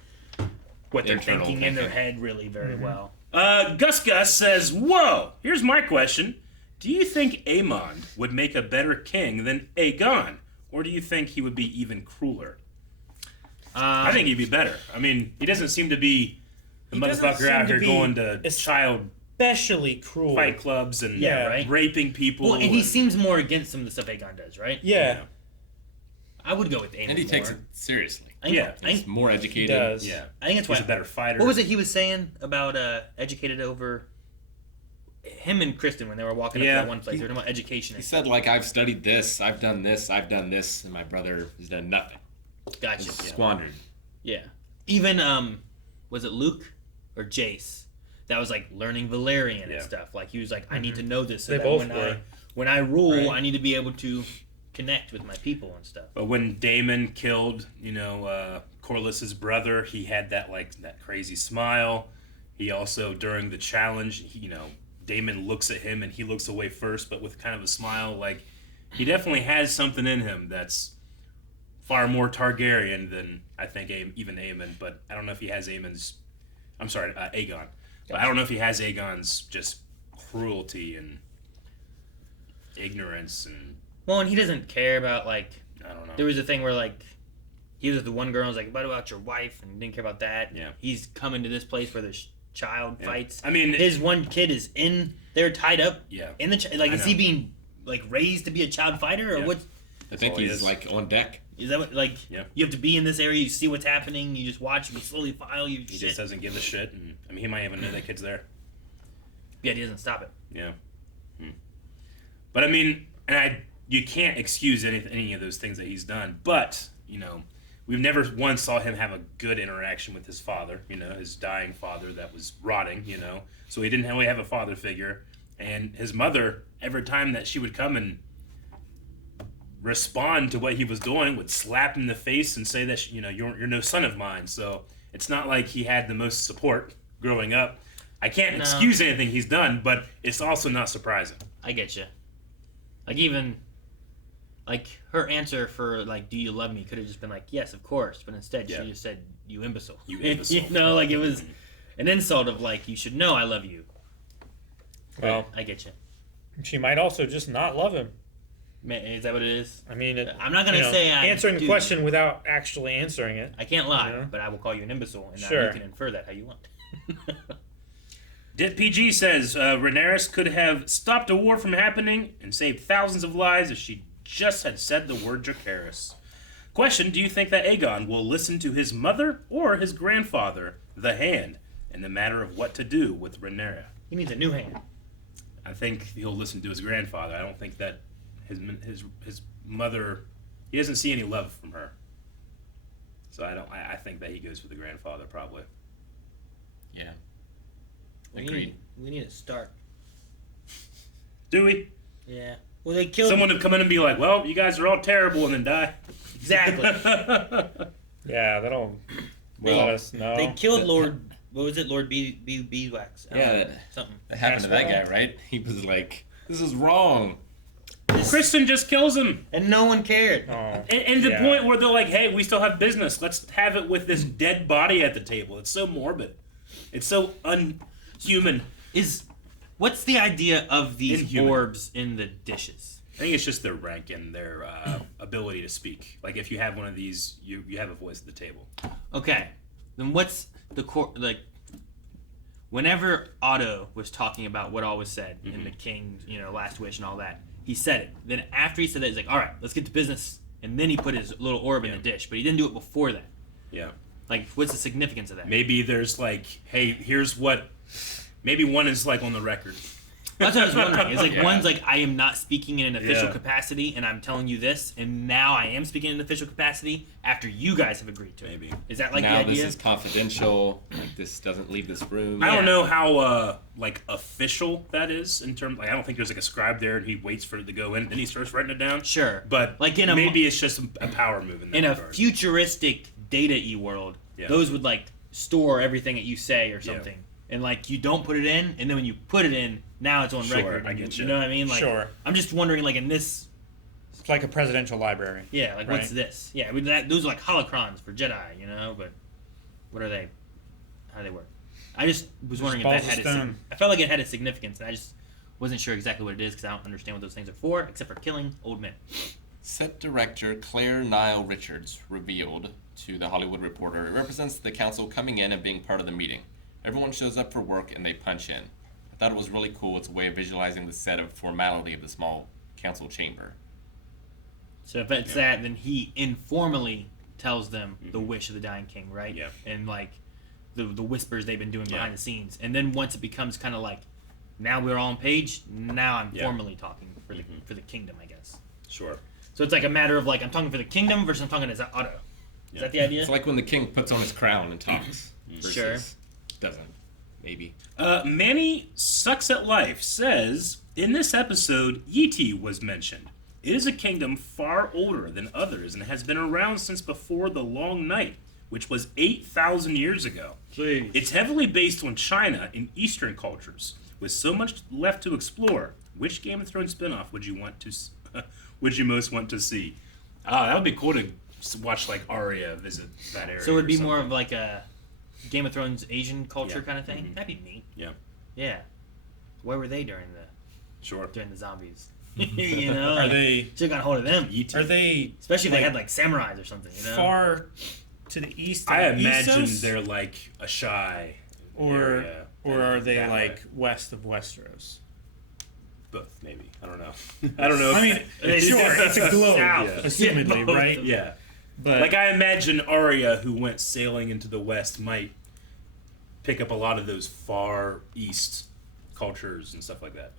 what they're Internal thinking in their thinking. head really very well. Gus says, "Whoa! Here's my question: do you think Aemond would make a better king than Aegon, or do you think he would be even crueler?" I think he'd be better. I mean, he doesn't seem to be the motherfucker out here going to child especially cruel fight clubs and right? raping people. Well, and he seems more against some of the stuff Aegon does, right? Yeah. I would go with Aemond. And he takes more. it seriously. He's more educated. He does. Yeah. I think that's why. He's a better fighter. What was it he was saying about educated over him and Kristen when they were walking up to that one place? They were talking about education. He said, like, I've studied this, I've done this, and my brother has done nothing. Gotcha. He's squandered. Yeah. Even, was it Luke or Jace that was, like, learning Valerian and stuff? Like, he was like, I need to know this so They that both when were. when I rule, Right. I need to be able to connect with my people and stuff. But when Daemon killed, Corlys's brother, he had that crazy smile. He also, during the challenge, Daemon looks at him and he looks away first, but with kind of a smile. Like, he definitely has something in him that's far more Targaryen than I think even Aemon. But I don't know if he has Aegon. But I don't know if he has Aegon's just cruelty and ignorance and. Well, and he doesn't care about, like... I don't know. There was a thing where, like, he was with the one girl and was like, what about your wife? And didn't care about that. Yeah. He's coming to this place where this child fights. I mean... His one kid is they're tied up. Yeah. In the... like, is he being, like, raised to be a child fighter? Or what? I think he's, like, on deck. Is that what, like... Yeah. You have to be in this area, you see what's happening, you just watch, you slowly file, He just doesn't give a shit. And, I mean, he might even know that kid's there. Yeah, he doesn't stop it. Yeah. But, I mean... And you can't excuse any of those things that he's done, but we've never once saw him have a good interaction with his father. His dying father that was rotting. So he didn't really have a father figure, and his mother, every time that she would come and respond to what he was doing, would slap him in the face and say that you're no son of mine. So it's not like he had the most support growing up. I can't excuse anything he's done, but it's also not surprising. I get you. Like, even... Like, her answer for, like, do you love me could have just been like, yes, of course. But instead, she just said, you imbecile. You imbecile. Like, it was an insult of, like, you should know I love you. Well, I get you. She might also just not love him. Is that what it is? I mean, I'm not going to say I answering the do. question without actually answering it. I can't lie, but I will call you an imbecile, and now you can infer that how you want. Dit PG says Rhaenyra could have stopped a war from happening and saved thousands of lives if she just had said the word Jacaerys. Question: do you think that Aegon will listen to his mother or his grandfather, the Hand, in the matter of what to do with Rhaenyra? He needs a new hand. I think he'll listen to his grandfather. I don't think that his mother. He doesn't see any love from her. So I think that he goes for the grandfather probably. Yeah. We need a start. Do we? Yeah. Well, they killed... Someone would come in and be like, well, you guys are all terrible, and then die. Exactly. Yeah, that'll let us know. They killed Lord... What was it? Lord Beeswax. Yeah, something. That happened to that guy, right? He was like, this is wrong. Kristen just kills him. And no one cared. And the point where they're like, hey, we still have business. Let's have it with this dead body at the table. It's so morbid. It's so unhuman. What's the idea of these orbs in the dishes? I think it's just their rank and their ability to speak. Like, if you have one of these, you have a voice at the table. Okay. Then what's the core... Like, whenever Otto was talking about what all was said in the King's, last wish and all that, he said it. Then after he said that, he's like, all right, let's get to business. And then he put his little orb in the dish. But he didn't do it before that. Yeah. Like, what's the significance of that? Maybe there's like, hey, here's what... Maybe one is like on the record. That's what I was wondering. It's like one's like, I am not speaking in an official capacity, and I'm telling you this, and now I am speaking in an official capacity after you guys have agreed to it. Maybe. Is that like now the idea? This is confidential. Like, this doesn't leave this room. I don't know how official that is in terms. Like, I don't think there's like a scribe there, and he waits for it to go in, then he starts writing it down. Sure, but like maybe it's just a power move in that in a regard. futuristic Data-y world. Those would like store everything that you say or something. And like you don't put it in, and then when you put it in, now it's on record. I get you. You know what I mean? Like, Sure. I'm just wondering, like in this. It's like a presidential library. Yeah, like right? what's this? Yeah, I mean, those are like holocrons for Jedi, you know. But what are they? How do they work? I just was wondering if that had I felt like it had a significance, and I just wasn't sure exactly what it is because I don't understand what those things are for, except for killing old men. Set director Claire Nile Richards revealed to The Hollywood Reporter it represents the council coming in and being part of the meeting. Everyone shows up for work and they punch in. I thought it was really cool. It's a way of visualizing the set of formality of the small council chamber. So if it's that, then he informally tells them the wish of the dying king, right? Yeah. And like the whispers they've been doing behind the scenes. And then once it becomes kind of like, now we're all on page, now I'm formally talking for the kingdom, I guess. Sure. So it's like a matter of like, I'm talking for the kingdom versus I'm talking as Otto. Is that the idea? It's like when the king puts on his crown and talks. Sure. Doesn't. Maybe. Manny Sucks at Life says, in this episode, Yeti was mentioned. It is a kingdom far older than others and has been around since before the Long Night, which was 8,000 years ago. Jeez. It's heavily based on China and Eastern cultures. With so much left to explore, which Game of Thrones spinoff would you most want to see? That would be cool to watch like Arya visit that area. So it would be more of like a Game of Thrones Asian culture kind of thing? Mm-hmm. That'd be neat. Yeah. Yeah. Where were they during the zombies? You know? Are they... Should have got a hold of them. Are they... Especially if they had like samurais or something, you know? Far to the east of I imagine Essos? they're like a shy Or area. or are they that like way. west of Westeros? Both, maybe. I don't know. I don't know. I mean, sure, it's a globe, South. assumedly, Yeah, right? Yeah. But like I imagine Arya, who went sailing into the west, might pick up a lot of those far east cultures and stuff like that.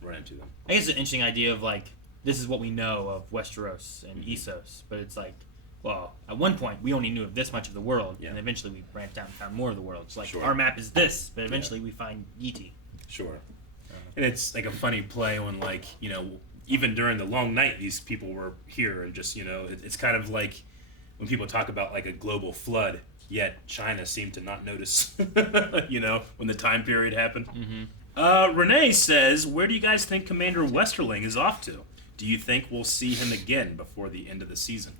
Run into them. I guess it's an interesting idea of like, this is what we know of Westeros and Essos, but it's like, well, at one point we only knew of this much of the world, and eventually we branched out and found more of the world. It's like our map is this, but eventually we find Yeti. Sure. And it's like a funny play on like, you know, even during the Long Night, these people were here and just, you know, it's kind of like when people talk about like a global flood, yet China seemed to not notice, you know, when the time period happened. Renee says, where do you guys think Commander Westerling is off to? Do you think we'll see him again before the end of the season?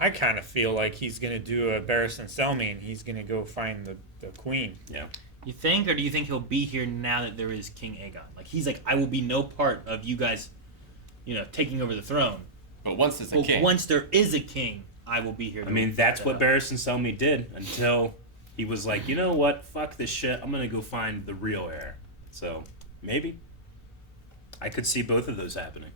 I kind of feel like he's going to do a Barris and Selmy and he's going to go find the queen. Yeah. You think, or do you think he'll be here now that there is King Aegon? Like, he's like, I will be no part of you guys, you know, taking over the throne. But once there's a king. Once there is a king, I will be here. I mean, that's what Barris and Selmy did until he was like, you know what, fuck this shit, I'm going to go find the real heir. So, maybe. I could see both of those happening.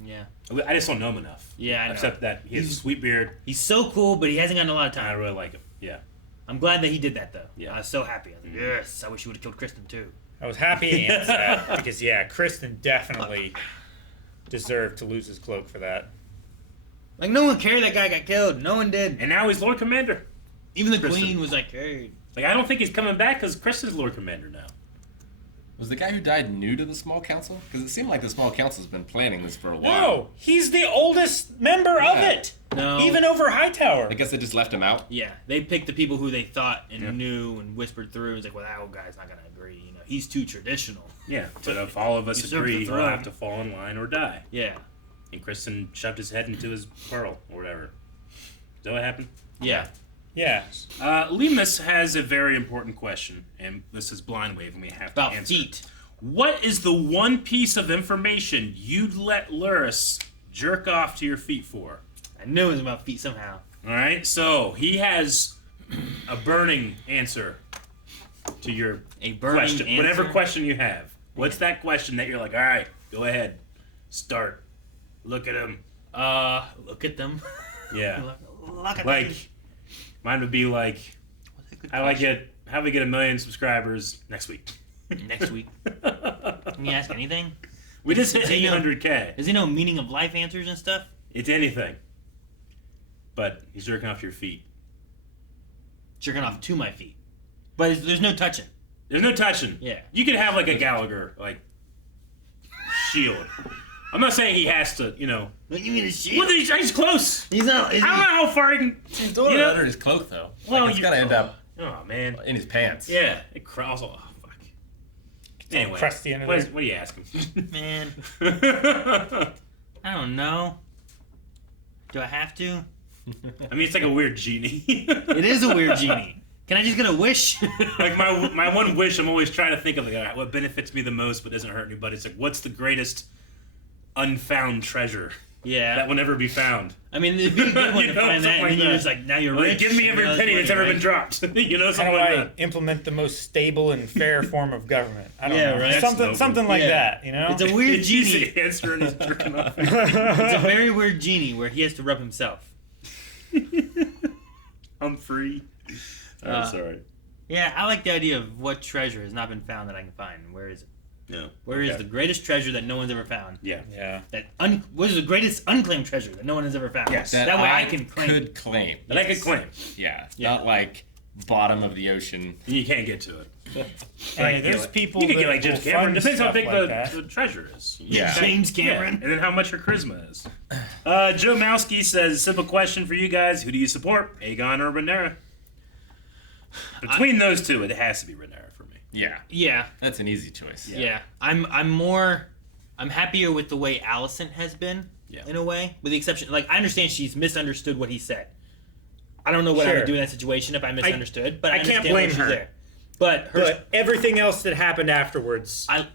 Yeah. I just don't know him enough. Yeah, I know. Except that he has a sweet beard. He's so cool, but he hasn't gotten a lot of time. I really like him. Yeah. I'm glad that he did that, though. Yeah. I was so happy. I was like, yes, I wish you would have killed Kristen, too. I was happy and sad because, yeah, Kristen definitely deserved to lose his cloak for that. Like, no one cared that guy got killed. No one did. And now he's Lord Commander. Even the Kristen. Queen was like, hey. Like, I don't think he's coming back because Kristen's Lord Commander now. Was the guy who died new to the small council? Because it seemed like the small council's been planning this for a while. No, he's the oldest member of it. No. Even over Hightower. I guess they just left him out. Yeah, they picked the people who they thought and knew and whispered through. It's like, well, that old guy's not going to agree. You know, he's too traditional. Yeah, but if all of us Usurp agree, the he'll throne. have to fall in line or die. Yeah. And Kristen shoved his head into his pearl or whatever. Is that what happened? Yeah. Yeah. Lemus has a very important question, and this is blind wave, and we have to About answer. feet. What is the one piece of information you'd let Larys jerk off to your feet for? I knew it was about feet somehow. All right, so he has a burning answer to your question. answer? Whatever question you have. What's that question that you're like, all right, go ahead, start. Look at him. Look at them. Yeah. Look at Like, them. mine would be like, how do we get 1 million subscribers next week? Next week. Can you ask anything? We just hit Does he know- 800K. Does he know meaning of life answers and stuff? It's anything. But he's jerking off your feet. Jerking off to my feet. But there's no touching. There's no touching. Yeah. You could have like a Gallagher, like, shield. I'm not saying he has to, you know. What do you mean a shield? Well, he's close. He's not. I don't know how far he can. He's doing it under his cloak, though. Well, Like, it's got to end up Oh man. In his pants. Yeah. It crawls. Oh fuck. Anyway, crusty under what there. are you asking? Man. I don't know. Do I have to? I mean, it's like a weird genie. It is a weird genie. Can I just get a wish? Like my one wish, I'm always trying to think of like, all right, what benefits me the most but doesn't hurt anybody. It's like, what's the greatest unfound treasure? Yeah. That will never be found. I mean, it'd be a good one to find that, and then you're just like, now you're rich. Give me every penny that's ever been dropped. You know, How something do like I that. implement the most stable and fair form of government? I don't Yeah, know. right. Something like that, you know? It's a weird It's genie. easy to answer and he's jerking off. It's a very weird genie where he has to rub himself. I'm free. I'm sorry. Yeah, I like the idea of what treasure has not been found that I can find. Where is it? No. Where is the greatest treasure that no one's ever found? Yeah. Yeah. What is the greatest unclaimed treasure that no one has ever found? Yes. That way I can claim. Could claim. That I could claim. Yeah. Not like bottom of the ocean. You can't get to it. Hey, there's people you can that get like James will Cameron. fund Depends how stuff big like that. the treasure is. Yeah. James Cameron. Yeah, and then how much her charisma is. Joe Mowski says, simple question for you guys. Who do you support? Aegon or Rhaenyra? Between those two, it has to be Rhaenyra for me. Yeah. Yeah. That's an easy choice. Yeah. I'm happier with the way Alicent has been, in a way. With the exception, like, I understand she's misunderstood what he said. I don't know what I would do in that situation if I misunderstood, but I can't understand blame why she's her. there. But everything else that happened afterwards. I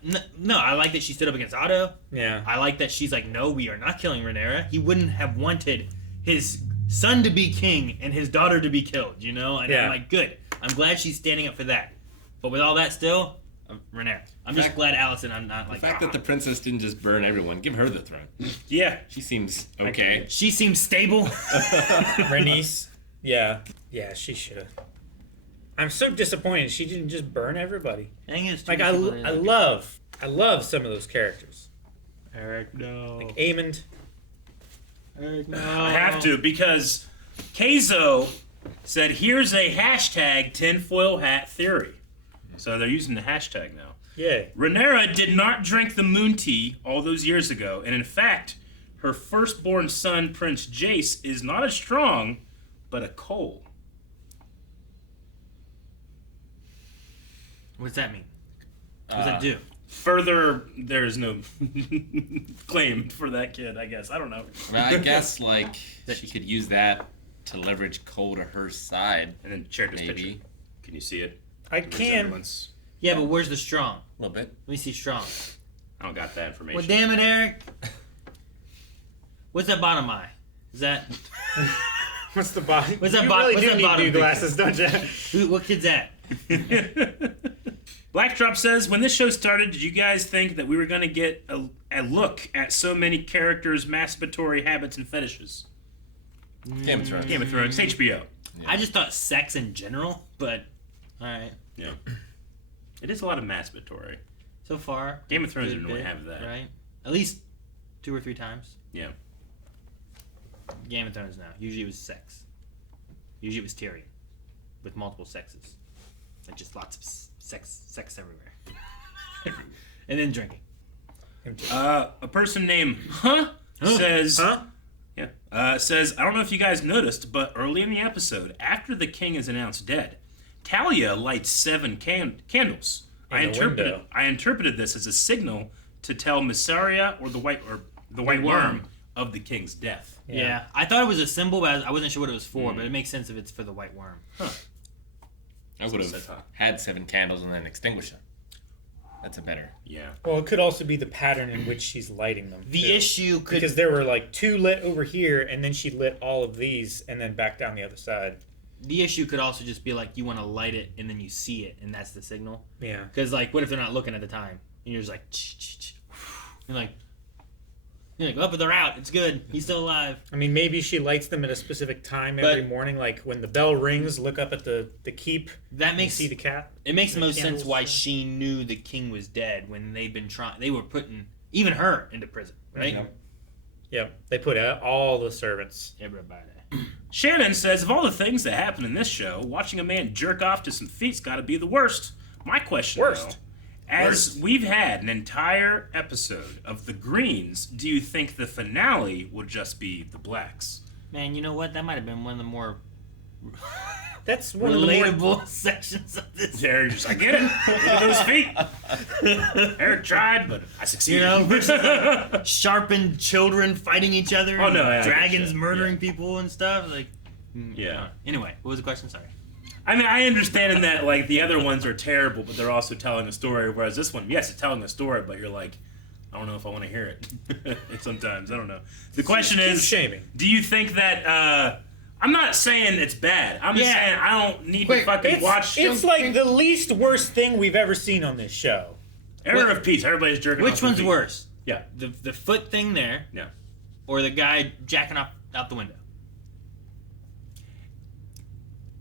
like that she stood up against Otto. Yeah. I like that she's like, no, we are not killing Rhaenyra. He wouldn't have wanted his son to be king and his daughter to be killed, you know? And I'm like, good. I'm glad she's standing up for that. But with all that still, Rhaenyra. I'm just glad Alicent, I'm not like... The fact that the princess didn't just burn everyone, give her the throne. Yeah. She seems okay. She seems stable. Rhaenys. Yeah. Yeah, she should have. I'm so disappointed she didn't just burn everybody. I think it's like I love some of those characters. Eric, no. Like Aemond. Eric, no. I have to because Keizo said, here's a hashtag tinfoil hat theory. So they're using the hashtag now. Yeah. Rhaenyra did not drink the moon tea all those years ago, and in fact, her firstborn son, Prince Jace, is not a strong, but a coal. What does that mean? What does that do? Further, there's no claim for that kid, I guess. I don't know. Well, I guess, like, she could use that to leverage Cole to her side. And then check this maybe. picture. Can you see it? I can. Yeah, but where's the strong? A little bit. Let me see strong. I don't got that information. Well, damn it, Eric. What's that bottom eye? Is that... What's the bottom? What's that You bottom? really What's do that need bottom new glasses, don't you? What kid's that? Blackdrop says, when this show started, did you guys think that we were going to get a look at so many characters' masturbatory habits and fetishes? Game of Thrones. Game of Thrones. It's HBO. Yeah. I just thought sex in general, but alright. Yeah. It is a lot of masturbatory. So far. Game of Thrones good didn't really bit, have that. Right? At least 2 or 3 times. Yeah. Game of Thrones now. Usually it was sex. Usually it was Tyrion. With multiple sexes. Like just lots of sex everywhere. And then drinking. A person named says... says, I don't know if you guys noticed, but early in the episode, after the king is announced dead, Talia lights 7 candles. I interpreted this as a signal to tell Missaria or the White Worm of the king's death. Yeah. I thought it was a symbol, but I wasn't sure what it was for, but it makes sense if it's for the White Worm. Huh. I would have had 7 candles and then extinguished them. That's a better. Yeah. Well, it could also be the pattern in which she's lighting them. The issue could... Because there were like 2 lit over here, and then she lit all of these, and then back down the other side. The issue could also just be like you want to light it, and then you see it, and that's the signal. Yeah. Because like, what if they're not looking at the time? And you're just like... You're like, oh, but they're out. It's good. He's still alive. I mean, maybe she lights them at a specific time every morning. Like when the bell rings, look up at the keep. That makes see the cat. It makes the most sense why she knew the king was dead when they've been trying. They were putting even her into prison, right? Yep. They put out all the servants. Everybody. Shannon says, of all the things that happen in this show, watching a man jerk off to some feet's got to be the worst. My question, though, as we've had an entire episode of the Greens, do you think the finale will just be the Blacks? Man, you know what? That might have been one of the more That's one of the relatable more sections of this. They're just, I get it. Look at those feet. Eric tried, but I succeeded. You know, versus like, sharpened children fighting each other. Oh, no, and yeah, dragons murdering people and stuff. Like, yeah. Anyway, what was the question? Sorry. I mean, I understand in that, like, the other ones are terrible, but they're also telling a story, whereas this one, yes, it's telling a story, but you're like, I don't know if I want to hear it. Sometimes, I don't know. The question is, shaming. Do you think that, I'm not saying it's bad. I'm just saying I don't need to fucking watch. It's like the least worst thing we've ever seen on this show. Era of Peace. Everybody's jerking off. Which one's worse? Yeah. The foot thing there. Yeah. Or the guy jacking off out the window.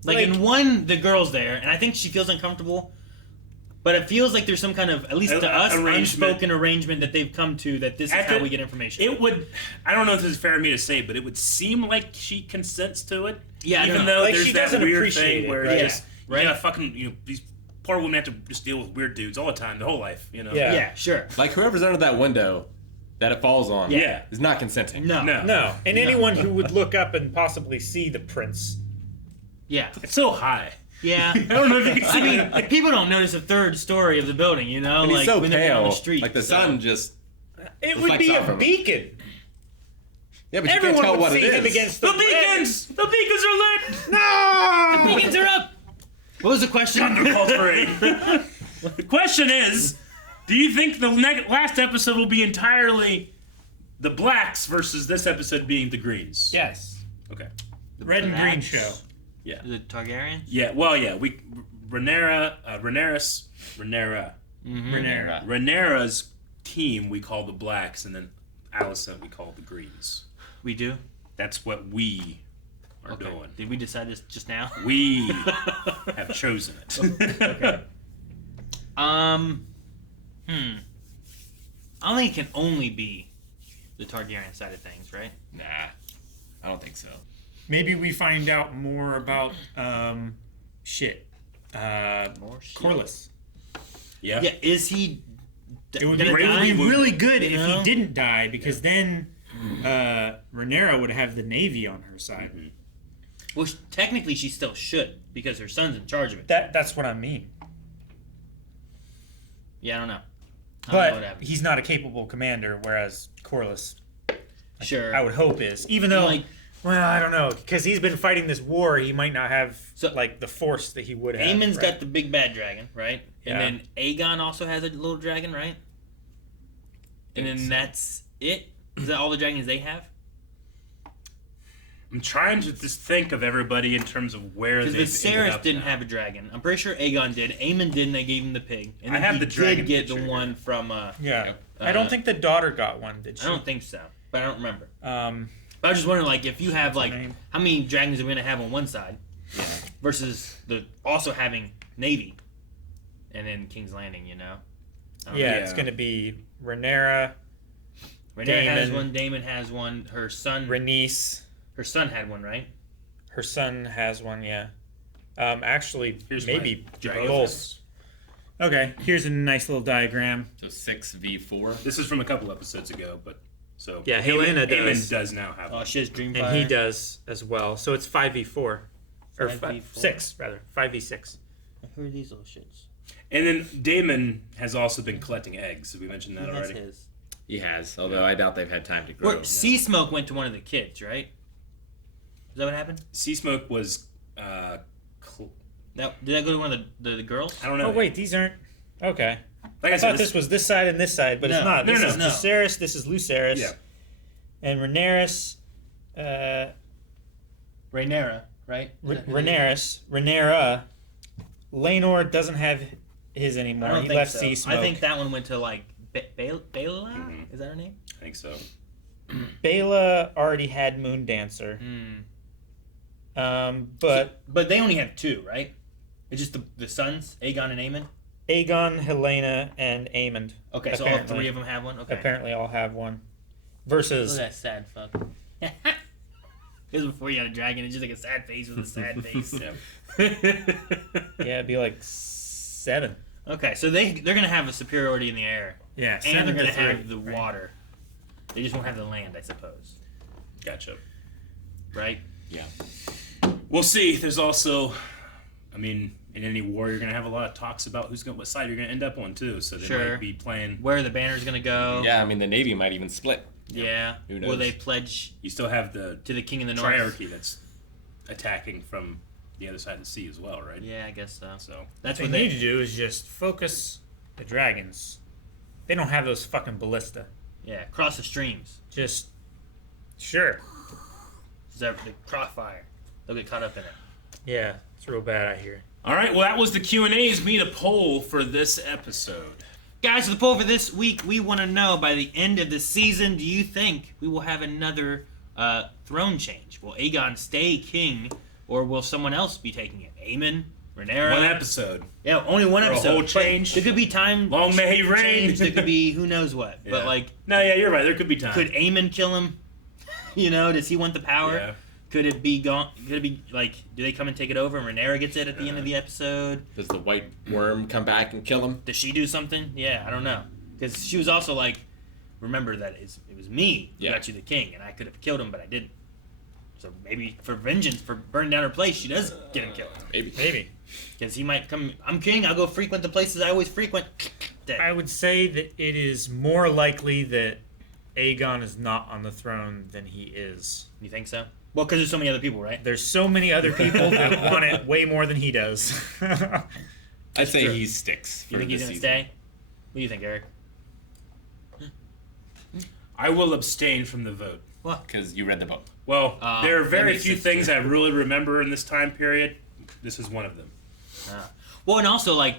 Like in one, the girl's there, and I think she feels uncomfortable. But it feels like there's some kind of, at least to us, unspoken arrangement that they've come to that this is how we get information. It would, I don't know if this is fair of me to say, but it would seem like she consents to it. Yeah, even though like there's that weird thing where right? it's just, fucking, these poor women have to just deal with weird dudes all the time, the whole life, Yeah, sure. Like whoever's under that window that it falls on is not consenting. No. And anyone who would look up and possibly see the prince. Yeah. It's so high. Yeah. I don't know if you can see I mean, people don't notice the third story of the building, And like he's so when they're on pale. the street. Like the sun just. It would be a beacon. Yeah, but Everyone you can't tell would what see it him is. against The beacons! The beacons are lit! No! The beacons are up! What was the question? The question is, do you think the last episode will be entirely the blacks versus this episode being the greens? Yes. Okay. The red and green show. Yeah. The Targaryens? Yeah, well, yeah. Rhaenyra's team we call the blacks, and then Alicent we call the greens. We do? That's what we are doing. Did we decide this just now? We have chosen it. Okay. I don't think it can only be the Targaryen side of things, right? Nah, I don't think so. Maybe we find out more about Corlys. Yeah. Yeah. Is he? It would be really good if he didn't die, because then Rhaenyra would have the navy on her side. Mm-hmm. Well, technically she still should, because her son's in charge of it. That's what I mean. Yeah, I don't know. But he's not a capable commander, whereas Corlys, sure, I would hope is. Even though, well, I don't know, because he's been fighting this war, he might not have the force that he would have. Aemon's got the big bad dragon, right? Yeah. And then Aegon also has a little dragon, right? And then that's it? Is that all the dragons they have? I'm trying to just think of everybody in terms of where they. Because Viserys didn't have a dragon. I'm pretty sure Aegon did. Aemond didn't. They gave him the pig. And I have the dragon did get picture the one from. Yeah. I don't think the daughter got one, did she? I don't think so, but I don't remember. But I was just wondering, like, if you have how many dragons are we gonna have on one side, versus the also having navy, and then King's Landing, it's gonna be Rhaenyra. Rhaenyra has one. Daemon has one. Her son. Rhaenys. Her son had one, right? Her son has one, yeah. Actually, here's maybe dragon. both. Okay, here's a nice little diagram. So 6v4. This is from a couple episodes ago, but so yeah, Helena does. Aemond does now have. Oh, she has Dreamfire. And he does as well. So it's 5v4 or 5v4. 6 rather, 5v6. Who are these little shits? And then Daemon has also been collecting eggs. Have we mentioned that already? His. He has, although I doubt they've had time to grow. Sea Smoke went to one of the kids, right? Is that what happened? Sea Smoke was. Did that go to one of the girls? I don't know. Oh wait, these aren't. Okay. Like I thought this was this side and this side, but it's not. This is No. Jacaerys, this is Lucerys. Yeah. And Rhaenyra, Rhaenyra, right? Rhaenyra. Laenor doesn't have his anymore. I don't He think left so. Sea Smoke. I think that one went to like Bela. Mm-hmm. Is that her name? I think so. Bela already had Moon Dancer. But they only have two, right? It's just the sons, Aegon and Aemond. Aegon, Helena, and Aemond. Okay, so all three of them have one. Okay, apparently all have one. Versus look at that sad fuck. This is before you had a dragon. It's just like a sad face with a sad face. Yeah, it'd be like 7. Okay, so they're gonna have a superiority in the air. Yeah, and they're gonna 3, have the water. They just won't have the land, I suppose. Gotcha. Right? Yeah. We'll see. There's also I mean, in any war, you're gonna have a lot of talks about what side you're gonna end up on too. So they might be playing where the banner's gonna go. Yeah, I mean the Navy might even split. Yeah. Who knows? Will they pledge? You still have to the king in the north. Triarchy that's attacking from the other side of the sea as well, right? Yeah, I guess so. So That's what they need to do is just focus the dragons. They don't have those fucking ballista. Yeah, cross the streams. Just sure. The crossfire. They'll get caught up in it. Yeah, it's real bad out here. All right, well, that was the Q&A's. Meet a poll for this episode. Guys, the poll for this week, we want to know, by the end of the season, do you think we will have another throne change? Will Aegon stay king, or will someone else be taking it? Aemond? Rhaenyra? One episode. Yeah, only one episode. A whole change. There could be time. Long may he reign. There could be who knows what. Yeah. But like, no, yeah, you're right. There could be time. Could Aemond kill him? You know, does he want the power? Yeah. Could it be gone? Could it be like, do they come and take it over and Rhaenyra gets it at the end of the episode? Does the white worm come back and kill him? Does she do something? Yeah, I don't know. Because she was also like, remember that it was me who got you the king, and I could have killed him, but I didn't. So maybe for vengeance, for burning down her place, she does get him killed. Maybe. Because he might come, I'm king, I'll go frequent the places I always frequent. Dead. I would say that it is more likely that Aegon is not on the throne than he is. You think so? Well, because there's so many other people, right? There's so many other people that want it way more than he does. I'd say he sticks. You think he's going to stay? What do you think, Eric? I will abstain from the vote. What? Because you read the book. Well, there are that very makes few sense. things I really remember in this time period. This is one of them. Well, and also, like,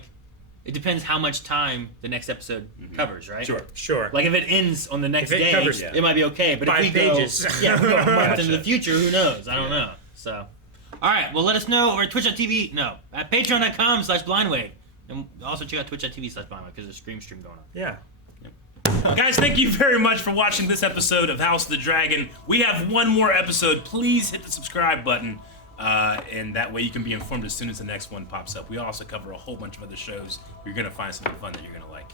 it depends how much time the next episode covers, right? Sure. Like, if it ends on the next If it day, covers it might be okay. But 5 if we pages. go, yeah, if we go a month Gotcha. into the future, who knows? I don't know. So, all right. Well, let us know over at Twitch.tv. No, at Patreon.com/blindway, and also check out Twitch.tv/blindway because there's a stream going on. Yeah. Guys, thank you very much for watching this episode of House of the Dragon. We have one more episode. Please hit the subscribe button, and that way you can be informed as soon as the next one pops up. We also cover a whole bunch of other shows. You're going to find something fun that you're going to like.